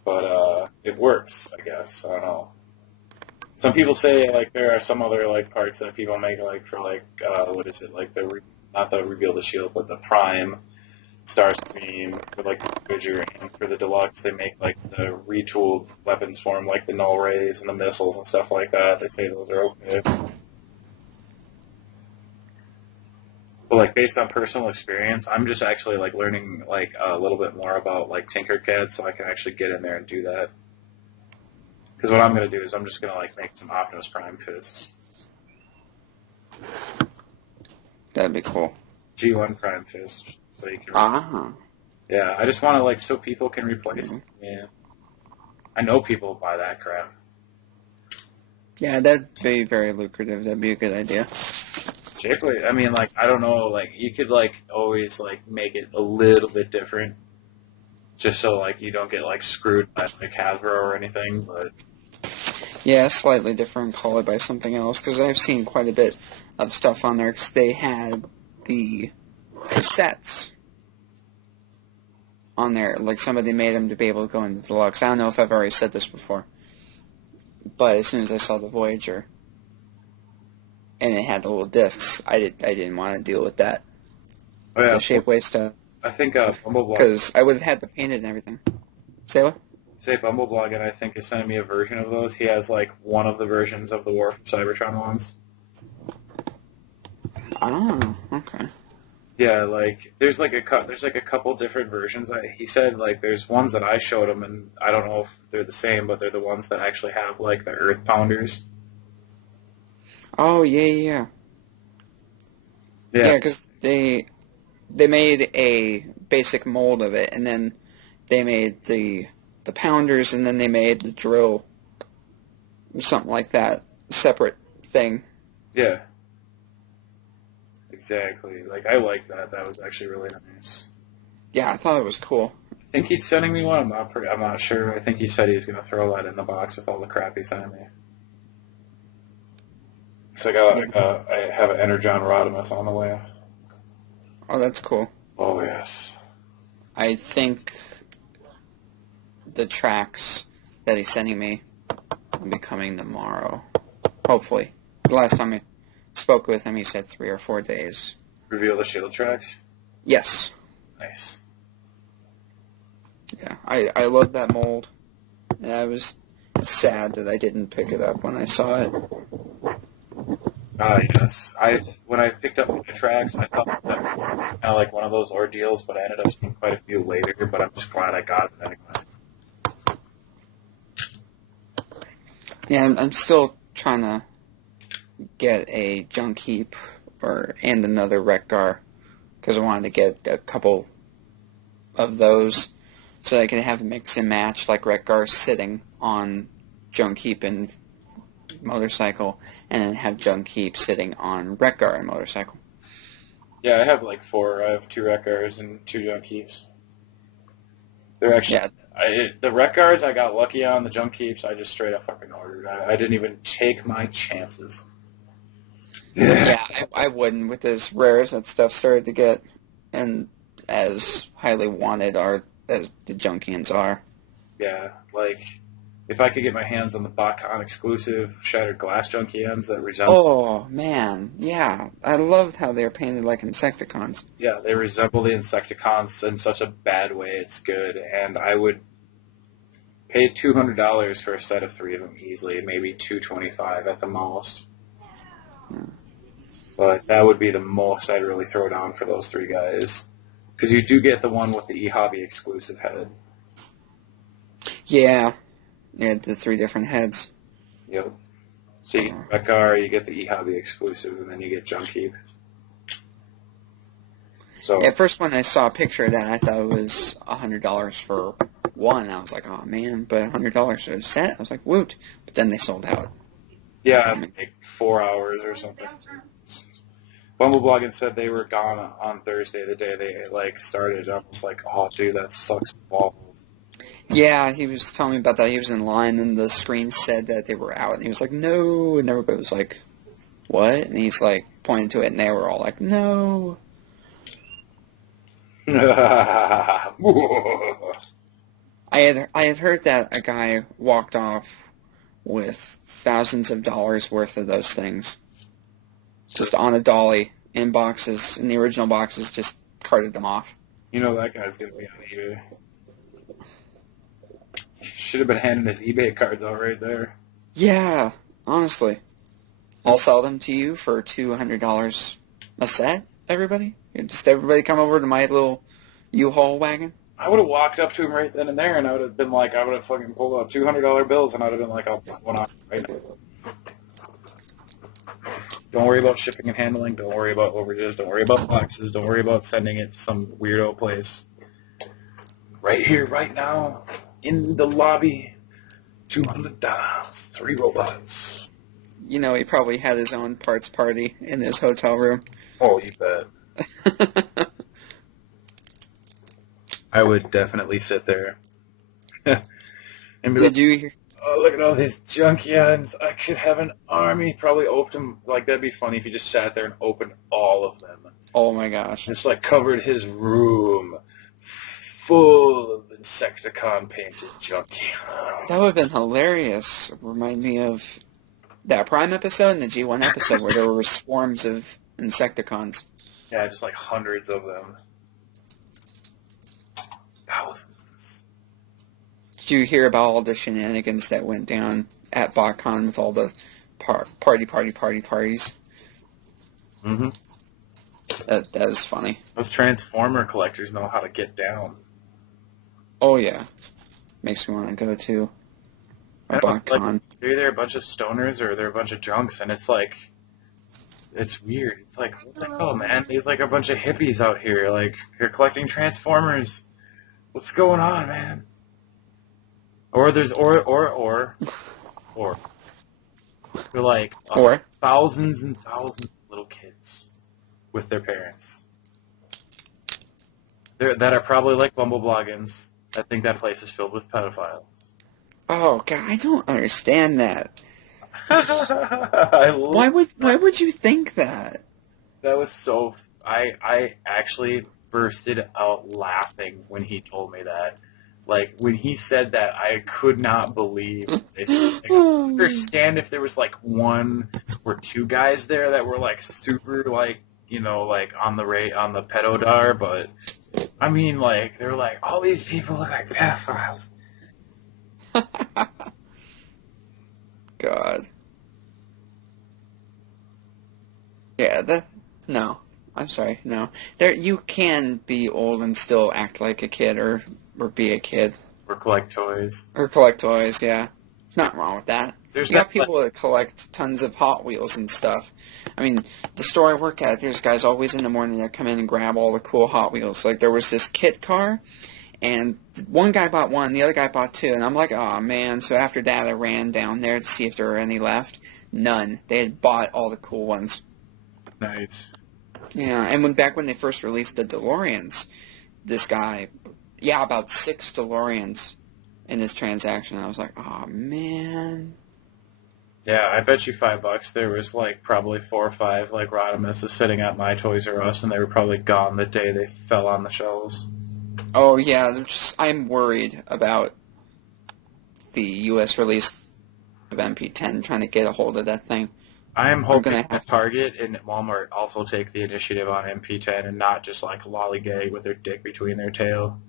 But, it works, I guess. I don't know. Some people say, like, there are some other, like, parts that people make, like, for, like, what is it, like, not the Reveal the Shield, but the Prime Starscream, for, like, the Voyager, and for the Deluxe, they make, like, the retooled weapons form, like the Null Rays and the missiles and stuff like that. They say those are okay. But, like, based on personal experience, I'm just actually, like, learning, like, a little bit more about, like, Tinkercad so I can actually get in there and do that. Because what I'm going to do is I'm just going to, like, make some Optimus Prime fists. That'd be cool. G1 Prime fists. So you can... Ah. Yeah, I just want to, like, so people can replace it. Yeah. I know people buy that crap. Yeah, that'd be very lucrative. That'd be a good idea. Particularly, I mean, like, I don't know, like, you could, like, always, like, make it a little bit different. Just so, like, you don't get, like, screwed by, like, Hasbro or anything, but... Yeah, slightly different, call it by something else, because I've seen quite a bit of stuff on there, because they had the sets on there. Like, somebody made them to be able to go into Deluxe. I don't know if I've already said this before, but as soon as I saw the Voyager, and it had the little discs, I didn't want to deal with that. Oh, yeah, The Shapeways stuff. I think Bumbleblog... Because I would have had to paint it and everything. Say what? Say Bumbleblog, and I think is sending me a version of those. He has, like, one of the versions of the War from Cybertron ones. Oh, okay. Yeah, like, there's like a couple different versions. He said, like, there's ones that I showed him, and I don't know if they're the same, but they're the ones that actually have, like, the Earth Pounders. Oh, yeah. Yeah, because they made a basic mold of it, and then they made the pounders, and then they made the drill, something like that, separate thing. Yeah. Exactly. Like, I like that. That was actually really nice. Yeah, I thought it was cool. I think he's sending me one. I'm not sure. I think he said he's going to throw that in the box with all the crap he sent me. So I have an Energon Rodimus on the way. Oh, that's cool. Oh, yes. I think the tracks that he's sending me will be coming tomorrow. Hopefully. The last time I spoke with him, he said 3 or 4 days. Reveal the Shield tracks? Yes. Nice. Yeah, I love that mold. And I was sad that I didn't pick it up when I saw it. Yes. When I picked up the tracks, I thought that was kind of like one of those ordeals, but I ended up seeing quite a few later, but I'm just glad I got it anyway. Yeah, I'm still trying to get a junk heap and another Wreck-Gar, because I wanted to get a couple of those so I can have mix and match, like Wreck-Gar sitting on junk heap and motorcycle, and then have junk heap sitting on Wreck-Gar and motorcycle. Yeah, I have like 4. I have 2 Wreck-Gars and 2 junk heaps. They're actually... Yeah. The Wreck-Gars I got lucky on, the junk heaps I just straight up fucking ordered. I didn't even take my chances. Yeah, I wouldn't, with as rare as that stuff started to get, and as highly wanted as the Junkians are. Yeah, like, if I could get my hands on the BotCon exclusive Shattered Glass Junkians that resemble... Oh, man, yeah. I loved how they were painted like Insecticons. Yeah, they resemble the Insecticons in such a bad way, it's good, and I would pay $200 for a set of 3 of them easily, maybe $225 at the most. But that would be the most I'd really throw down for those 3 guys. Because you do get the one with the eHobby exclusive head. Yeah. Yeah, the 3 different heads. Yep. So you get Wreck-Gar, you get the eHobby exclusive, and then you get Junk Heap. So at first when I saw a picture of that, I thought it was $100 for one. I was like, oh man, but $100 for a set? I was like, woot. But then they sold out. Yeah, like 4 hours or something. Bumbleblogging said they were gone on Thursday, the day they like started. I was like, oh, dude, that sucks balls. Yeah, he was telling me about that. He was in line, and the screen said that they were out, and he was like, no, and everybody was like, what? And he's like, pointing to it, and they were all like, no. I had heard that a guy walked off with thousands of dollars worth of those things, just on a dolly, in boxes, in the original boxes, just carted them off. You know that guy's gonna be on eBay. Should have been handing his eBay cards out right there. Yeah, honestly. I'll sell them to you for $200 a set, everybody. Just everybody come over to my little U-Haul wagon. I would have walked up to him right then and there, and I would have been like, I would have fucking pulled out $200 bills, and I would have been like, I'll put one on right now. Don't worry about shipping and handling. Don't worry about overages. Don't worry about boxes. Don't worry about sending it to some weirdo place. Right here, right now, in the lobby, $200, 3 robots. You know, he probably had his own parts party in his hotel room. Oh, you bet. I would definitely sit there. And be Did you hear? oh, look at all these junkyards. I could have an army. Probably opened them. Like, that'd be funny if you just sat there and opened all of them. Oh my gosh. Just, like, covered his room full of Insecticon painted junkyard. That would have been hilarious. Remind me of that Prime episode and the G1 episode where there were swarms of Insecticons. Yeah, just, like, hundreds of them. Thousands. Did you hear about all the shenanigans that went down at BotCon with all the parties? Mm-hmm. That was funny. Those Transformer collectors know how to get down. Oh yeah, makes me want to go to a BotCon. Like, they're either a bunch of stoners or they're a bunch of drunks, and it's like, it's weird. It's like, what the hell, man? There's like a bunch of hippies out here, like, they're collecting Transformers. What's going on, man? Or there's or they're like thousands and thousands of little kids with their parents. That are probably like Bumblebloggins. I think that place is filled with pedophiles. Oh God, I don't understand that. Why would you think that? That was so. I actually bursted out laughing when he told me that. Like, when he said that, I could not believe it. Like, I understand if there was, like, 1 or 2 guys there that were, like, super, like, you know, like, on the pedodar, but, I mean, like, they were like, all these people look like pedophiles. God. Yeah, no. I'm sorry, no. You can be old and still act like a kid or be a kid. Or collect toys. Or collect toys, yeah. Nothing wrong with that. You got people that collect tons of Hot Wheels and stuff. I mean, the store I work at, there's guys always in the morning that come in and grab all the cool Hot Wheels. Like, there was this kit car, and one guy bought 1, the other guy bought 2, and I'm like, oh man. So after that, I ran down there to see if there were any left. None. They had bought all the cool ones. Nice. Yeah, and back when they first released the DeLoreans, this guy... Yeah, about 6 DeLoreans in this transaction. I was like, oh, man. Yeah, I bet you $5 there was, like, probably 4 or 5, like, Rodimuses sitting at my Toys R Us, and they were probably gone the day they fell on the shelves. Oh, yeah, I'm worried about the U.S. release of MP10, trying to get a hold of that thing. I am hoping that Target and Walmart also take the initiative on MP10 and not just, like, lollygag with their dick between their tail.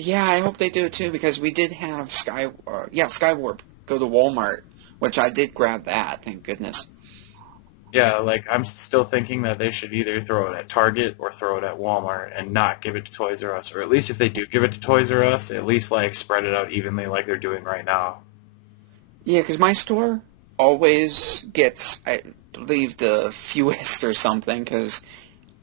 Yeah, I hope they do it too, because we did have Skywarp go to Walmart, which I did grab that, thank goodness. Yeah, like, I'm still thinking that they should either throw it at Target or throw it at Walmart and not give it to Toys R Us. Or at least if they do give it to Toys R Us, at least, like, spread it out evenly like they're doing right now. Yeah, because my store always gets, I believe, the fewest or something, because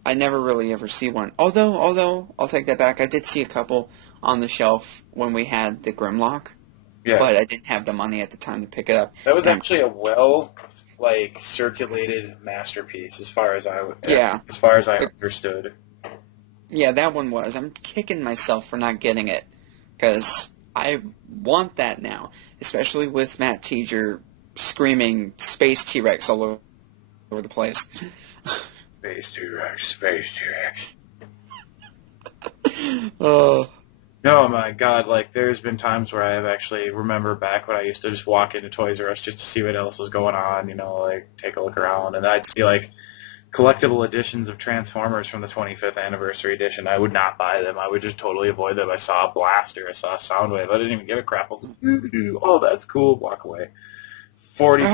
I never really ever see one. Although, I'll take that back, I did see a couple on the shelf when we had the Grimlock. Yeah. But I didn't have the money at the time to pick it up. That was actually a like circulated masterpiece as far as Yeah. as far as I understood. Yeah, that one was. I'm kicking myself for not getting it, because I want that now, especially with Matt Teager screaming Space T-Rex all over the place. Space T-Rex, Space T-Rex. Oh. No, my God, like, there's been times where I've actually remember back when I used to just walk into Toys R Us just to see what else was going on, like, take a look around, and I'd see, like, collectible editions of Transformers from the 25th anniversary edition. I would not buy them. I would just totally avoid them. I saw a blaster. I saw a Soundwave. I didn't even give a crap. I was like, oh, that's cool. Walk away. 40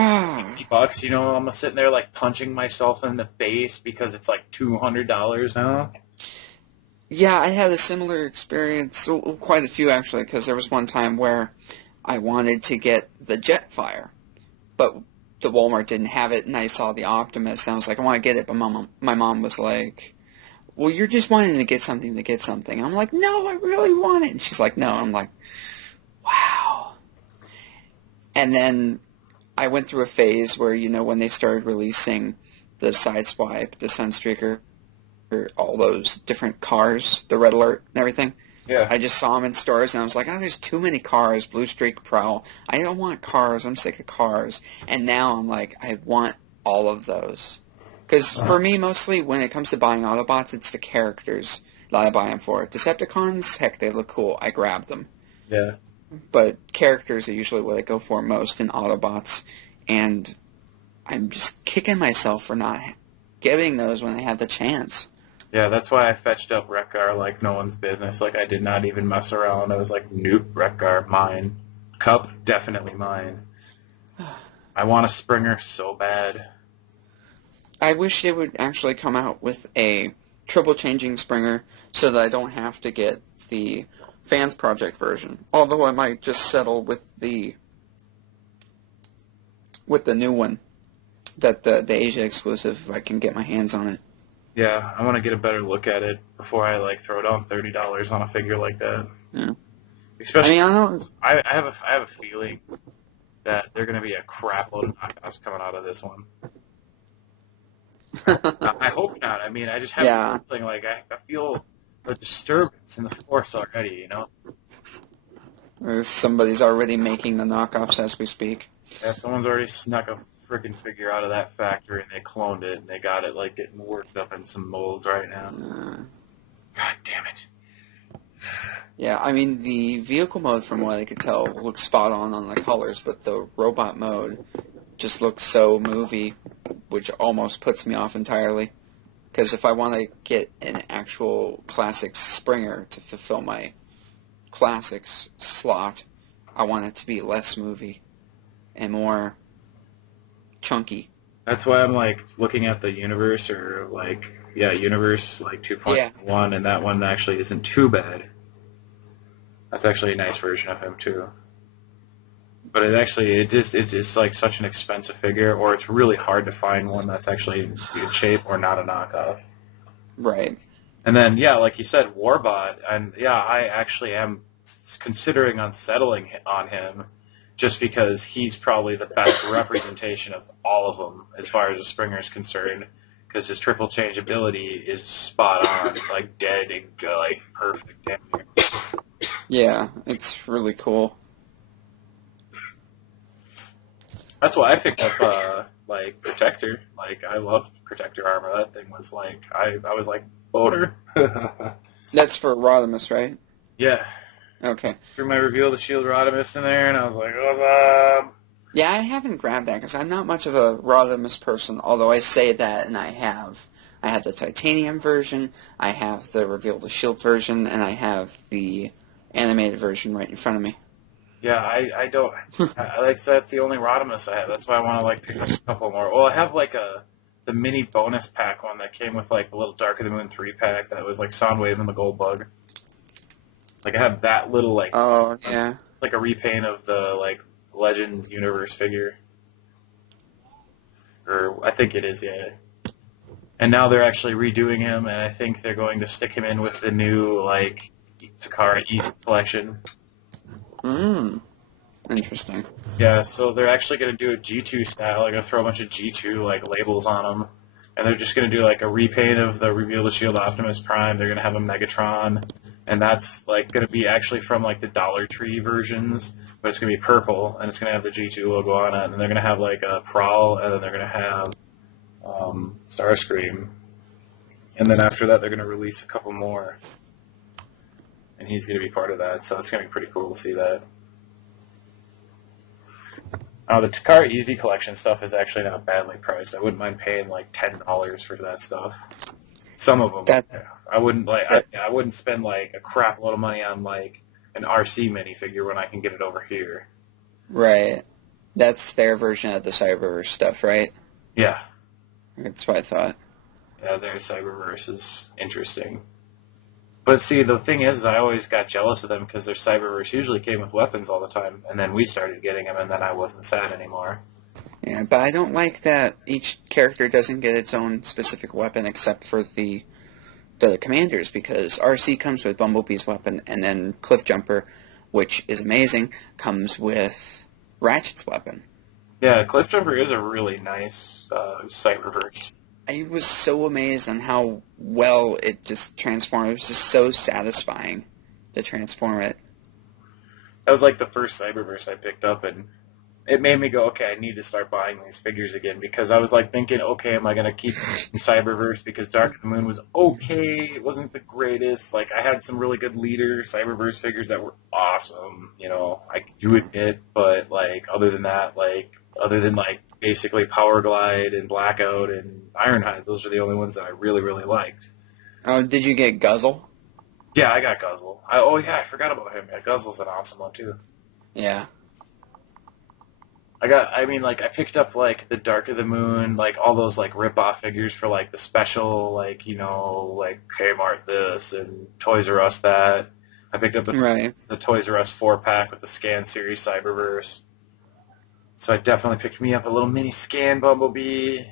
bucks, I'm sitting there, like, punching myself in the face because it's, like, $200 now. Yeah, I had a similar experience, quite a few actually, because there was one time where I wanted to get the Jetfire, but the Walmart didn't have it, and I saw the Optimus, and I was like, I want to get it, but my mom was like, well, you're just wanting to get something to get something. I'm like, no, I really want it. And she's like, no. I'm like, wow. And then I went through a phase where, when they started releasing the Sideswipe, the Sunstreaker, all those different cars, the Red Alert and everything. Yeah. I just saw them in stores, and I was like, oh, there's too many cars, Blue Streak Prowl. I don't want cars. I'm sick of cars. And now I'm like, I want all of those. Because for me, mostly, when it comes to buying Autobots, it's the characters that I buy them for. Decepticons, heck, they look cool. I grab them. Yeah. But characters are usually what I go for most in Autobots. And I'm just kicking myself for not getting those when I had the chance. Yeah, that's why I fetched up Wreck-Gar like no one's business. Like, I did not even mess around. I was like, nope, Wreck-Gar, mine. Cup, definitely mine. I want a Springer so bad. I wish they would actually come out with a triple-changing Springer so that I don't have to get the Fans Project version. Although I might just settle with the new one, that the Asia exclusive, if I can get my hands on it. Yeah, I want to get a better look at it before I throw down $30 on a figure like that. Yeah. Especially, I don't. I have a feeling that there are going to be a crap load of knockoffs coming out of this one. I hope not. I mean, I just have a feeling I feel the disturbance in the force already. Somebody's already making the knockoffs as we speak. Yeah, someone's already snuck a freaking figure out of that factory, and they cloned it, and they got it getting worked up in some molds right now. God damn it. Yeah, I mean, the vehicle mode, from what I could tell, looks spot on the colors, but the robot mode just looks so movie, which almost puts me off entirely. Because if I want to get an actual Classics Springer to fulfill my Classics slot, I want it to be less movie and more chunky. That's why I'm looking at the Universe Universe 2.1, and that one actually isn't too bad. That's actually a nice version of him too. But it is such an expensive figure, or it's really hard to find one that's actually in good shape or not a knockoff. Right. And then like you said, Warbot, and I actually am considering unsettling on him, just because he's probably the best representation of all of them as far as the Springer is concerned, because his triple change ability is spot on, dead and perfect. Damn near. Yeah, it's really cool. That's why I picked up Protector. I loved Protector armor. That thing was I was boner. That's for Rodimus, right? Yeah. Okay. Threw my reveal the Shield Rodimus in there, and I was like, awesome. Yeah, I haven't grabbed that because I'm not much of a Rodimus person, although I say that, and I have. I have the titanium version, I have the Reveal the Shield version, and I have the animated version right in front of me. Yeah, I don't. That's the only Rodimus I have. That's why I want to pick up a couple more. Well, I have the mini bonus pack one that came with a little Dark of the Moon 3-pack that was Soundwave and the Gold Bug. I have that little Oh yeah. It's a repaint of the Legends Universe figure, or I think it is, yeah. And now they're actually redoing him, and I think they're going to stick him in with the new Takara East collection. Interesting. Yeah, so they're actually going to do a G2 style. They're going to throw a bunch of G2 like labels on them, and they're just going to do like a repaint of the Reveal the Shield Optimus Prime. They're going to have a Megatron, and that's like going to be actually from like the Dollar Tree versions, but it's going to be purple, and it's going to have the G2 logo on it, and they're going to have like a Prowl, and then they're going to have Starscream, and then after that they're going to release a couple more, and he's going to be part of that. So it's going to be pretty cool to see that. The Takara Easy Collection stuff is actually not badly priced. I wouldn't mind paying like $10 for that stuff. Some of them, I wouldn't like. I wouldn't spend like a crap load of money on like an RC minifigure when I can get it over here. Right. That's their version of the Cyberverse stuff, right? Yeah. That's what I thought. Yeah, their Cyberverse is interesting. But see, the thing is, I always got jealous of them because their Cyberverse usually came with weapons all the time, and then we started getting them, and then I wasn't sad anymore. Yeah, but I don't like that each character doesn't get its own specific weapon except for the commanders, because RC comes with Bumblebee's weapon, and then Cliffjumper, which is amazing, comes with Ratchet's weapon. Yeah, Cliffjumper is a really nice Cyberverse. I was so amazed on how well it just transformed. It was just so satisfying to transform it. That was like the first Cyberverse I picked up, and it made me go, okay, I need to start buying these figures again, because I was like thinking, okay, am I going to keep Cyberverse because Dark of the Moon was okay, it wasn't the greatest. Like, I had some really good leader Cyberverse figures that were awesome, you know, I do admit, but like, other than basically Power Glide and Blackout and Ironhide, those are the only ones that I really, really liked. Oh, did you get Guzzle? Yeah, I got Guzzle. I forgot about him. Yeah, Guzzle's an awesome one, too. Yeah. I picked up, like, the Dark of the Moon, like, all those, like, rip-off figures for, like, the special, like, you know, like, Kmart this and Toys R Us that. I picked up the Toys R Us 4-pack with the Scan Series Cyberverse. So I definitely picked me up a little mini Scan Bumblebee,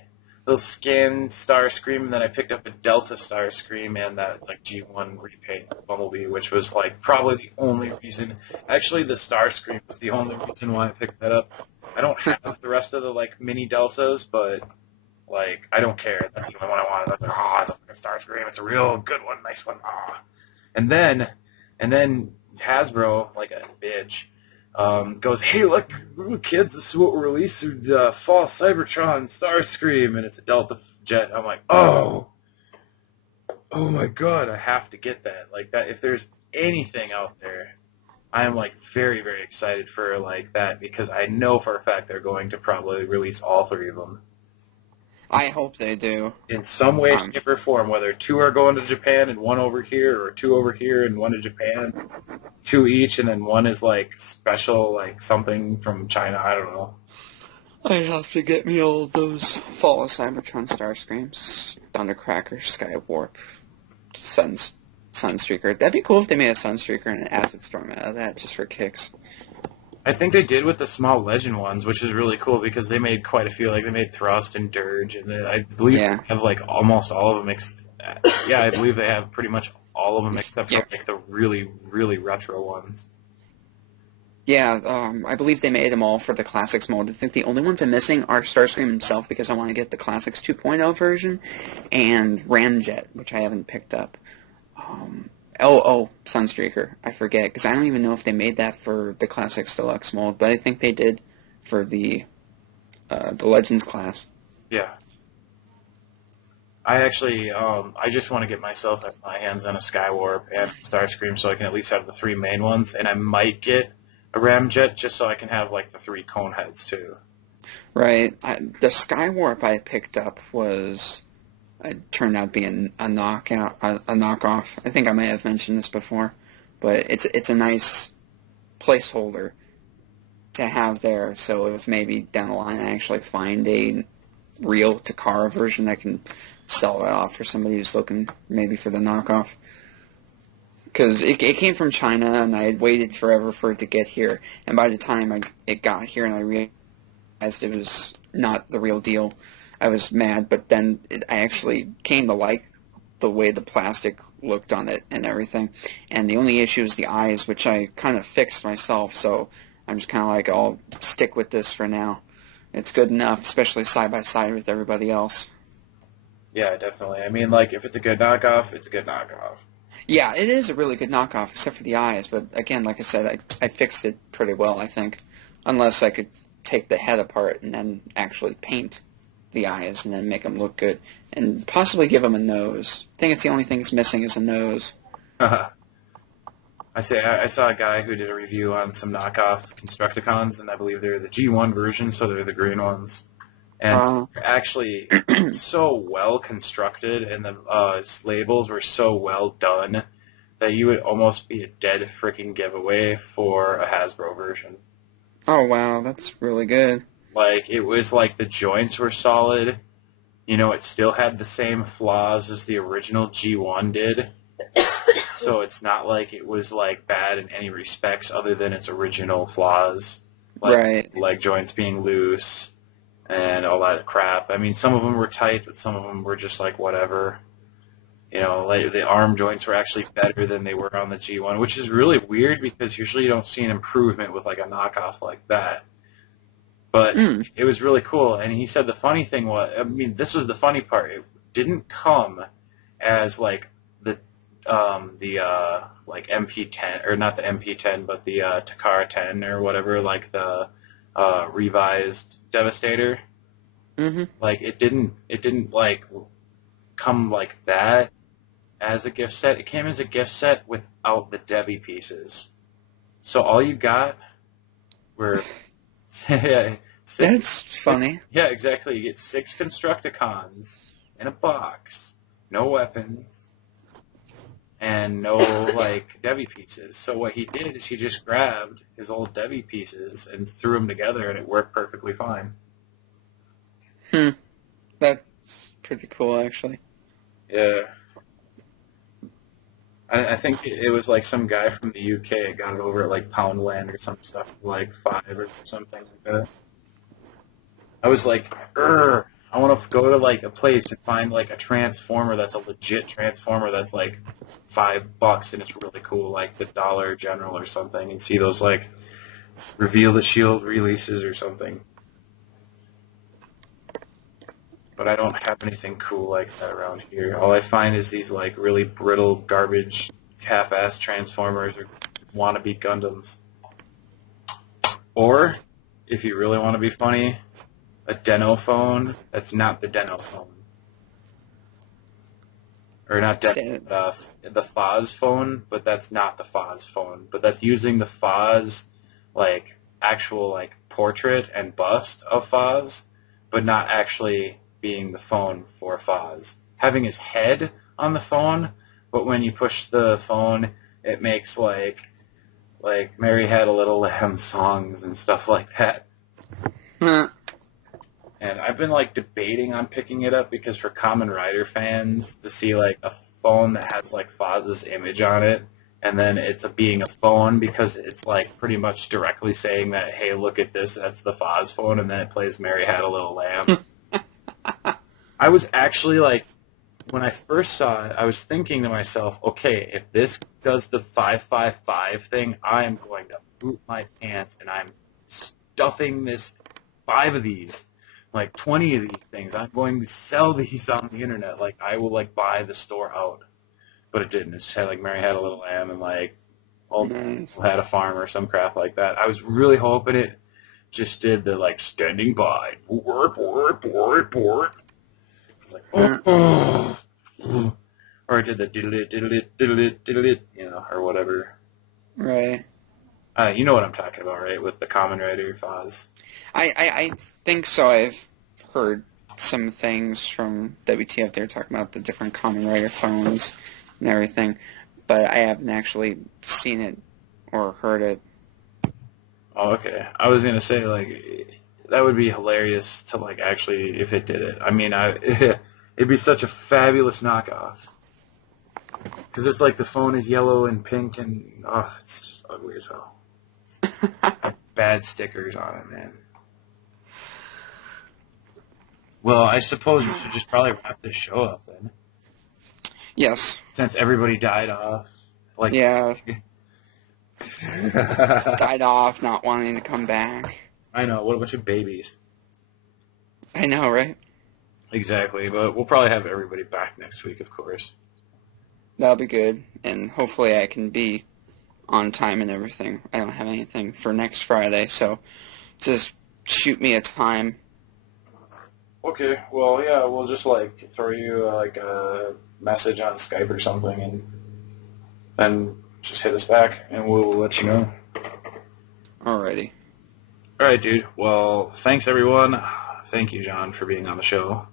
little Scan Starscream, and then I picked up a Delta Starscream and that like G1 repaint Bumblebee, which was like probably the only reason. Actually, the Starscream was the only reason why I picked that up. I don't have the rest of the like mini Deltas, but like I don't care. That's the only one I wanted. I was like, it's a fucking Starscream. It's a real good one, nice one. And then Hasbro, like a bitch. Goes, hey, look, kids, this is what we're releasing, Fall Cybertron Starscream, and it's a Delta jet. I'm like, oh my god, I have to get that. Like, that, if there's anything out there, I am, like, very, very excited for, like, that, because I know for a fact they're going to probably release all three of them. I hope they do. In some way, shape, or form, whether two are going to Japan and one over here, or two over here and one to Japan, two each, and then one is, like, special, like, something from China, I don't know. I have to get me all of those Fall of Cybertron Starscreams, Thundercracker, Skywarp, Sunstreaker. That'd be cool if they made a Sunstreaker and an Acid Storm out of that, just for kicks. I think they did with the small Legend ones, which is really cool because they made quite a few. Like, they made Thrust and Dirge, and I believe they have, like, almost all of them. I believe they have pretty much all of them except for, like, the really, really retro ones. Yeah, I believe they made them all for the Classics mold. I think the only ones I'm missing are Starscream himself, because I want to get the Classics 2.0 version, and Ramjet, which I haven't picked up. Sunstreaker. I forget, because I don't even know if they made that for the Classics Deluxe mold, but I think they did for the Legends class. Yeah. I actually, I just want to get my hands on a Skywarp and Starscream so I can at least have the three main ones, and I might get a Ramjet just so I can have, like, the three cone heads, too. Right. The Skywarp I picked up turned out being a knockoff. I think I may have mentioned this before, but it's a nice placeholder to have there. So if maybe down the line I actually find a real Takara version, I can sell it off for somebody who's looking maybe for the knockoff. Because it came from China, and I had waited forever for it to get here. And by the time it got here and I realized it was not the real deal, I was mad, but then I actually came to like the way the plastic looked on it and everything. And the only issue is the eyes, which I kind of fixed myself, so I'm just kind of like, I'll stick with this for now. It's good enough, especially side by side with everybody else. Yeah, definitely. I mean, like, if it's a good knockoff, it's a good knockoff. Yeah, it is a really good knockoff, except for the eyes. But again, like I said, I fixed it pretty well, I think. Unless I could take the head apart and then actually paint the eyes and then make them look good. And possibly give them a nose. I think it's the only thing that's missing is a nose. I saw a guy who did a review on some knockoff Constructicons, and I believe they're the G1 version, so they're the green ones. And they're actually so well constructed, and the labels were so well done that you would almost be a dead freaking giveaway for a Hasbro version. Oh, wow, that's really good. Like, it was like the joints were solid. You know, it still had the same flaws as the original G1 did. So it's not like it was, like, bad in any respects other than its original flaws. Like, Right. leg joints being loose and all that crap. I mean, some of them were tight, but some of them were just, like, whatever. You know, like, the arm joints were actually better than they were on the G1, which is really weird because usually you don't see an improvement with, like, a knockoff like that. But it was really cool. And he said the funny thing was, I mean, this was the funny part. It didn't come as, like, like MP10, or not the MP10, but the Takara 10 or whatever, like the revised Devastator. Mm-hmm. Like it didn't like come like that as a gift set. It came as a gift set without the Devi pieces. So all you got were That's funny. Yeah, exactly. You get 6 Constructicons in a box, no weapons, and no, like, Devi pieces. So what he did is he just grabbed his old Devi pieces and threw them together, and it worked perfectly fine. That's pretty cool, actually. Yeah. I think it was, like, some guy from the UK got it over at, like, Poundland or some stuff, like, 5 or something like that. I was like, I want to go to, like, a place and find, like, a Transformer that's a legit Transformer that's, like, $5 and it's really cool, like the Dollar General or something, and see those, like, Reveal the Shield releases or something. But I don't have anything cool like that around here. All I find is these, like, really brittle, garbage, half-assed Transformers or wannabe Gundams. Or, if you really want to be funny, a Deno phone that's not the Deno phone. Or not Deno, the Foz phone, but that's not the Foz phone. But that's using the Foz, like, actual, like, portrait and bust of Foz, but not actually being the phone for Foz. Having his head on the phone, but when you push the phone, it makes, like Mary Had a Little Lamb songs and stuff like that. And I've been, like, debating on picking it up because for Kamen Rider fans, to see, like, a phone that has, like, Foz's image on it, and then it's being a phone because it's, like, pretty much directly saying that, hey, look at this, that's the Foz phone, and then it plays Mary Had a Little Lamb. I was actually, like, when I first saw it, I was thinking to myself, okay, if this does the 555 thing, I am going to boot my pants, and I'm stuffing 5 of these. Like 20 of these things. I'm going to sell these on the internet. Like, I will, like, buy the store out. But it didn't. It just had, like, Mary Had a Little Lamb and, like, Old People Had a Farm or some crap like that. I was really hoping it just did the, like, standing by. Port. It's like, oh. Or it did the diddle-it, you know, or whatever. Right. You know what I'm talking about, right? With the Kamen Rider Foz. I think so. I've heard some things from WTF. They were talking about the different Kamen Rider phones and everything, but I haven't actually seen it or heard it. Oh, okay. I was gonna say, like, that would be hilarious to, like, actually, if it did it. I mean, it'd be such a fabulous knockoff. Because it's like the phone is yellow and pink and, oh, it's just ugly as hell. Bad stickers on it, man. Well, I suppose we should just probably wrap this show up then. Yes. Since everybody died off. Like, yeah. Died off, not wanting to come back. I know. What a bunch of babies. I know, right? Exactly. But we'll probably have everybody back next week, of course. That'll be good, and hopefully I can be on time and everything. I don't have anything for next Friday, so just shoot me a time. Okay. Well, yeah, we'll just throw you a message on Skype or something, and then just hit us back, and we'll let you know. Alrighty. All right, dude. Well, thanks, everyone. Thank you, John, for being on the show.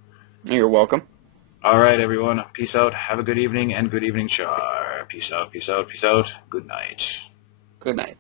You're welcome. All right, everyone. Peace out. Have a good evening, and good evening, Charr. Peace out, peace out, peace out. Good night. Good night.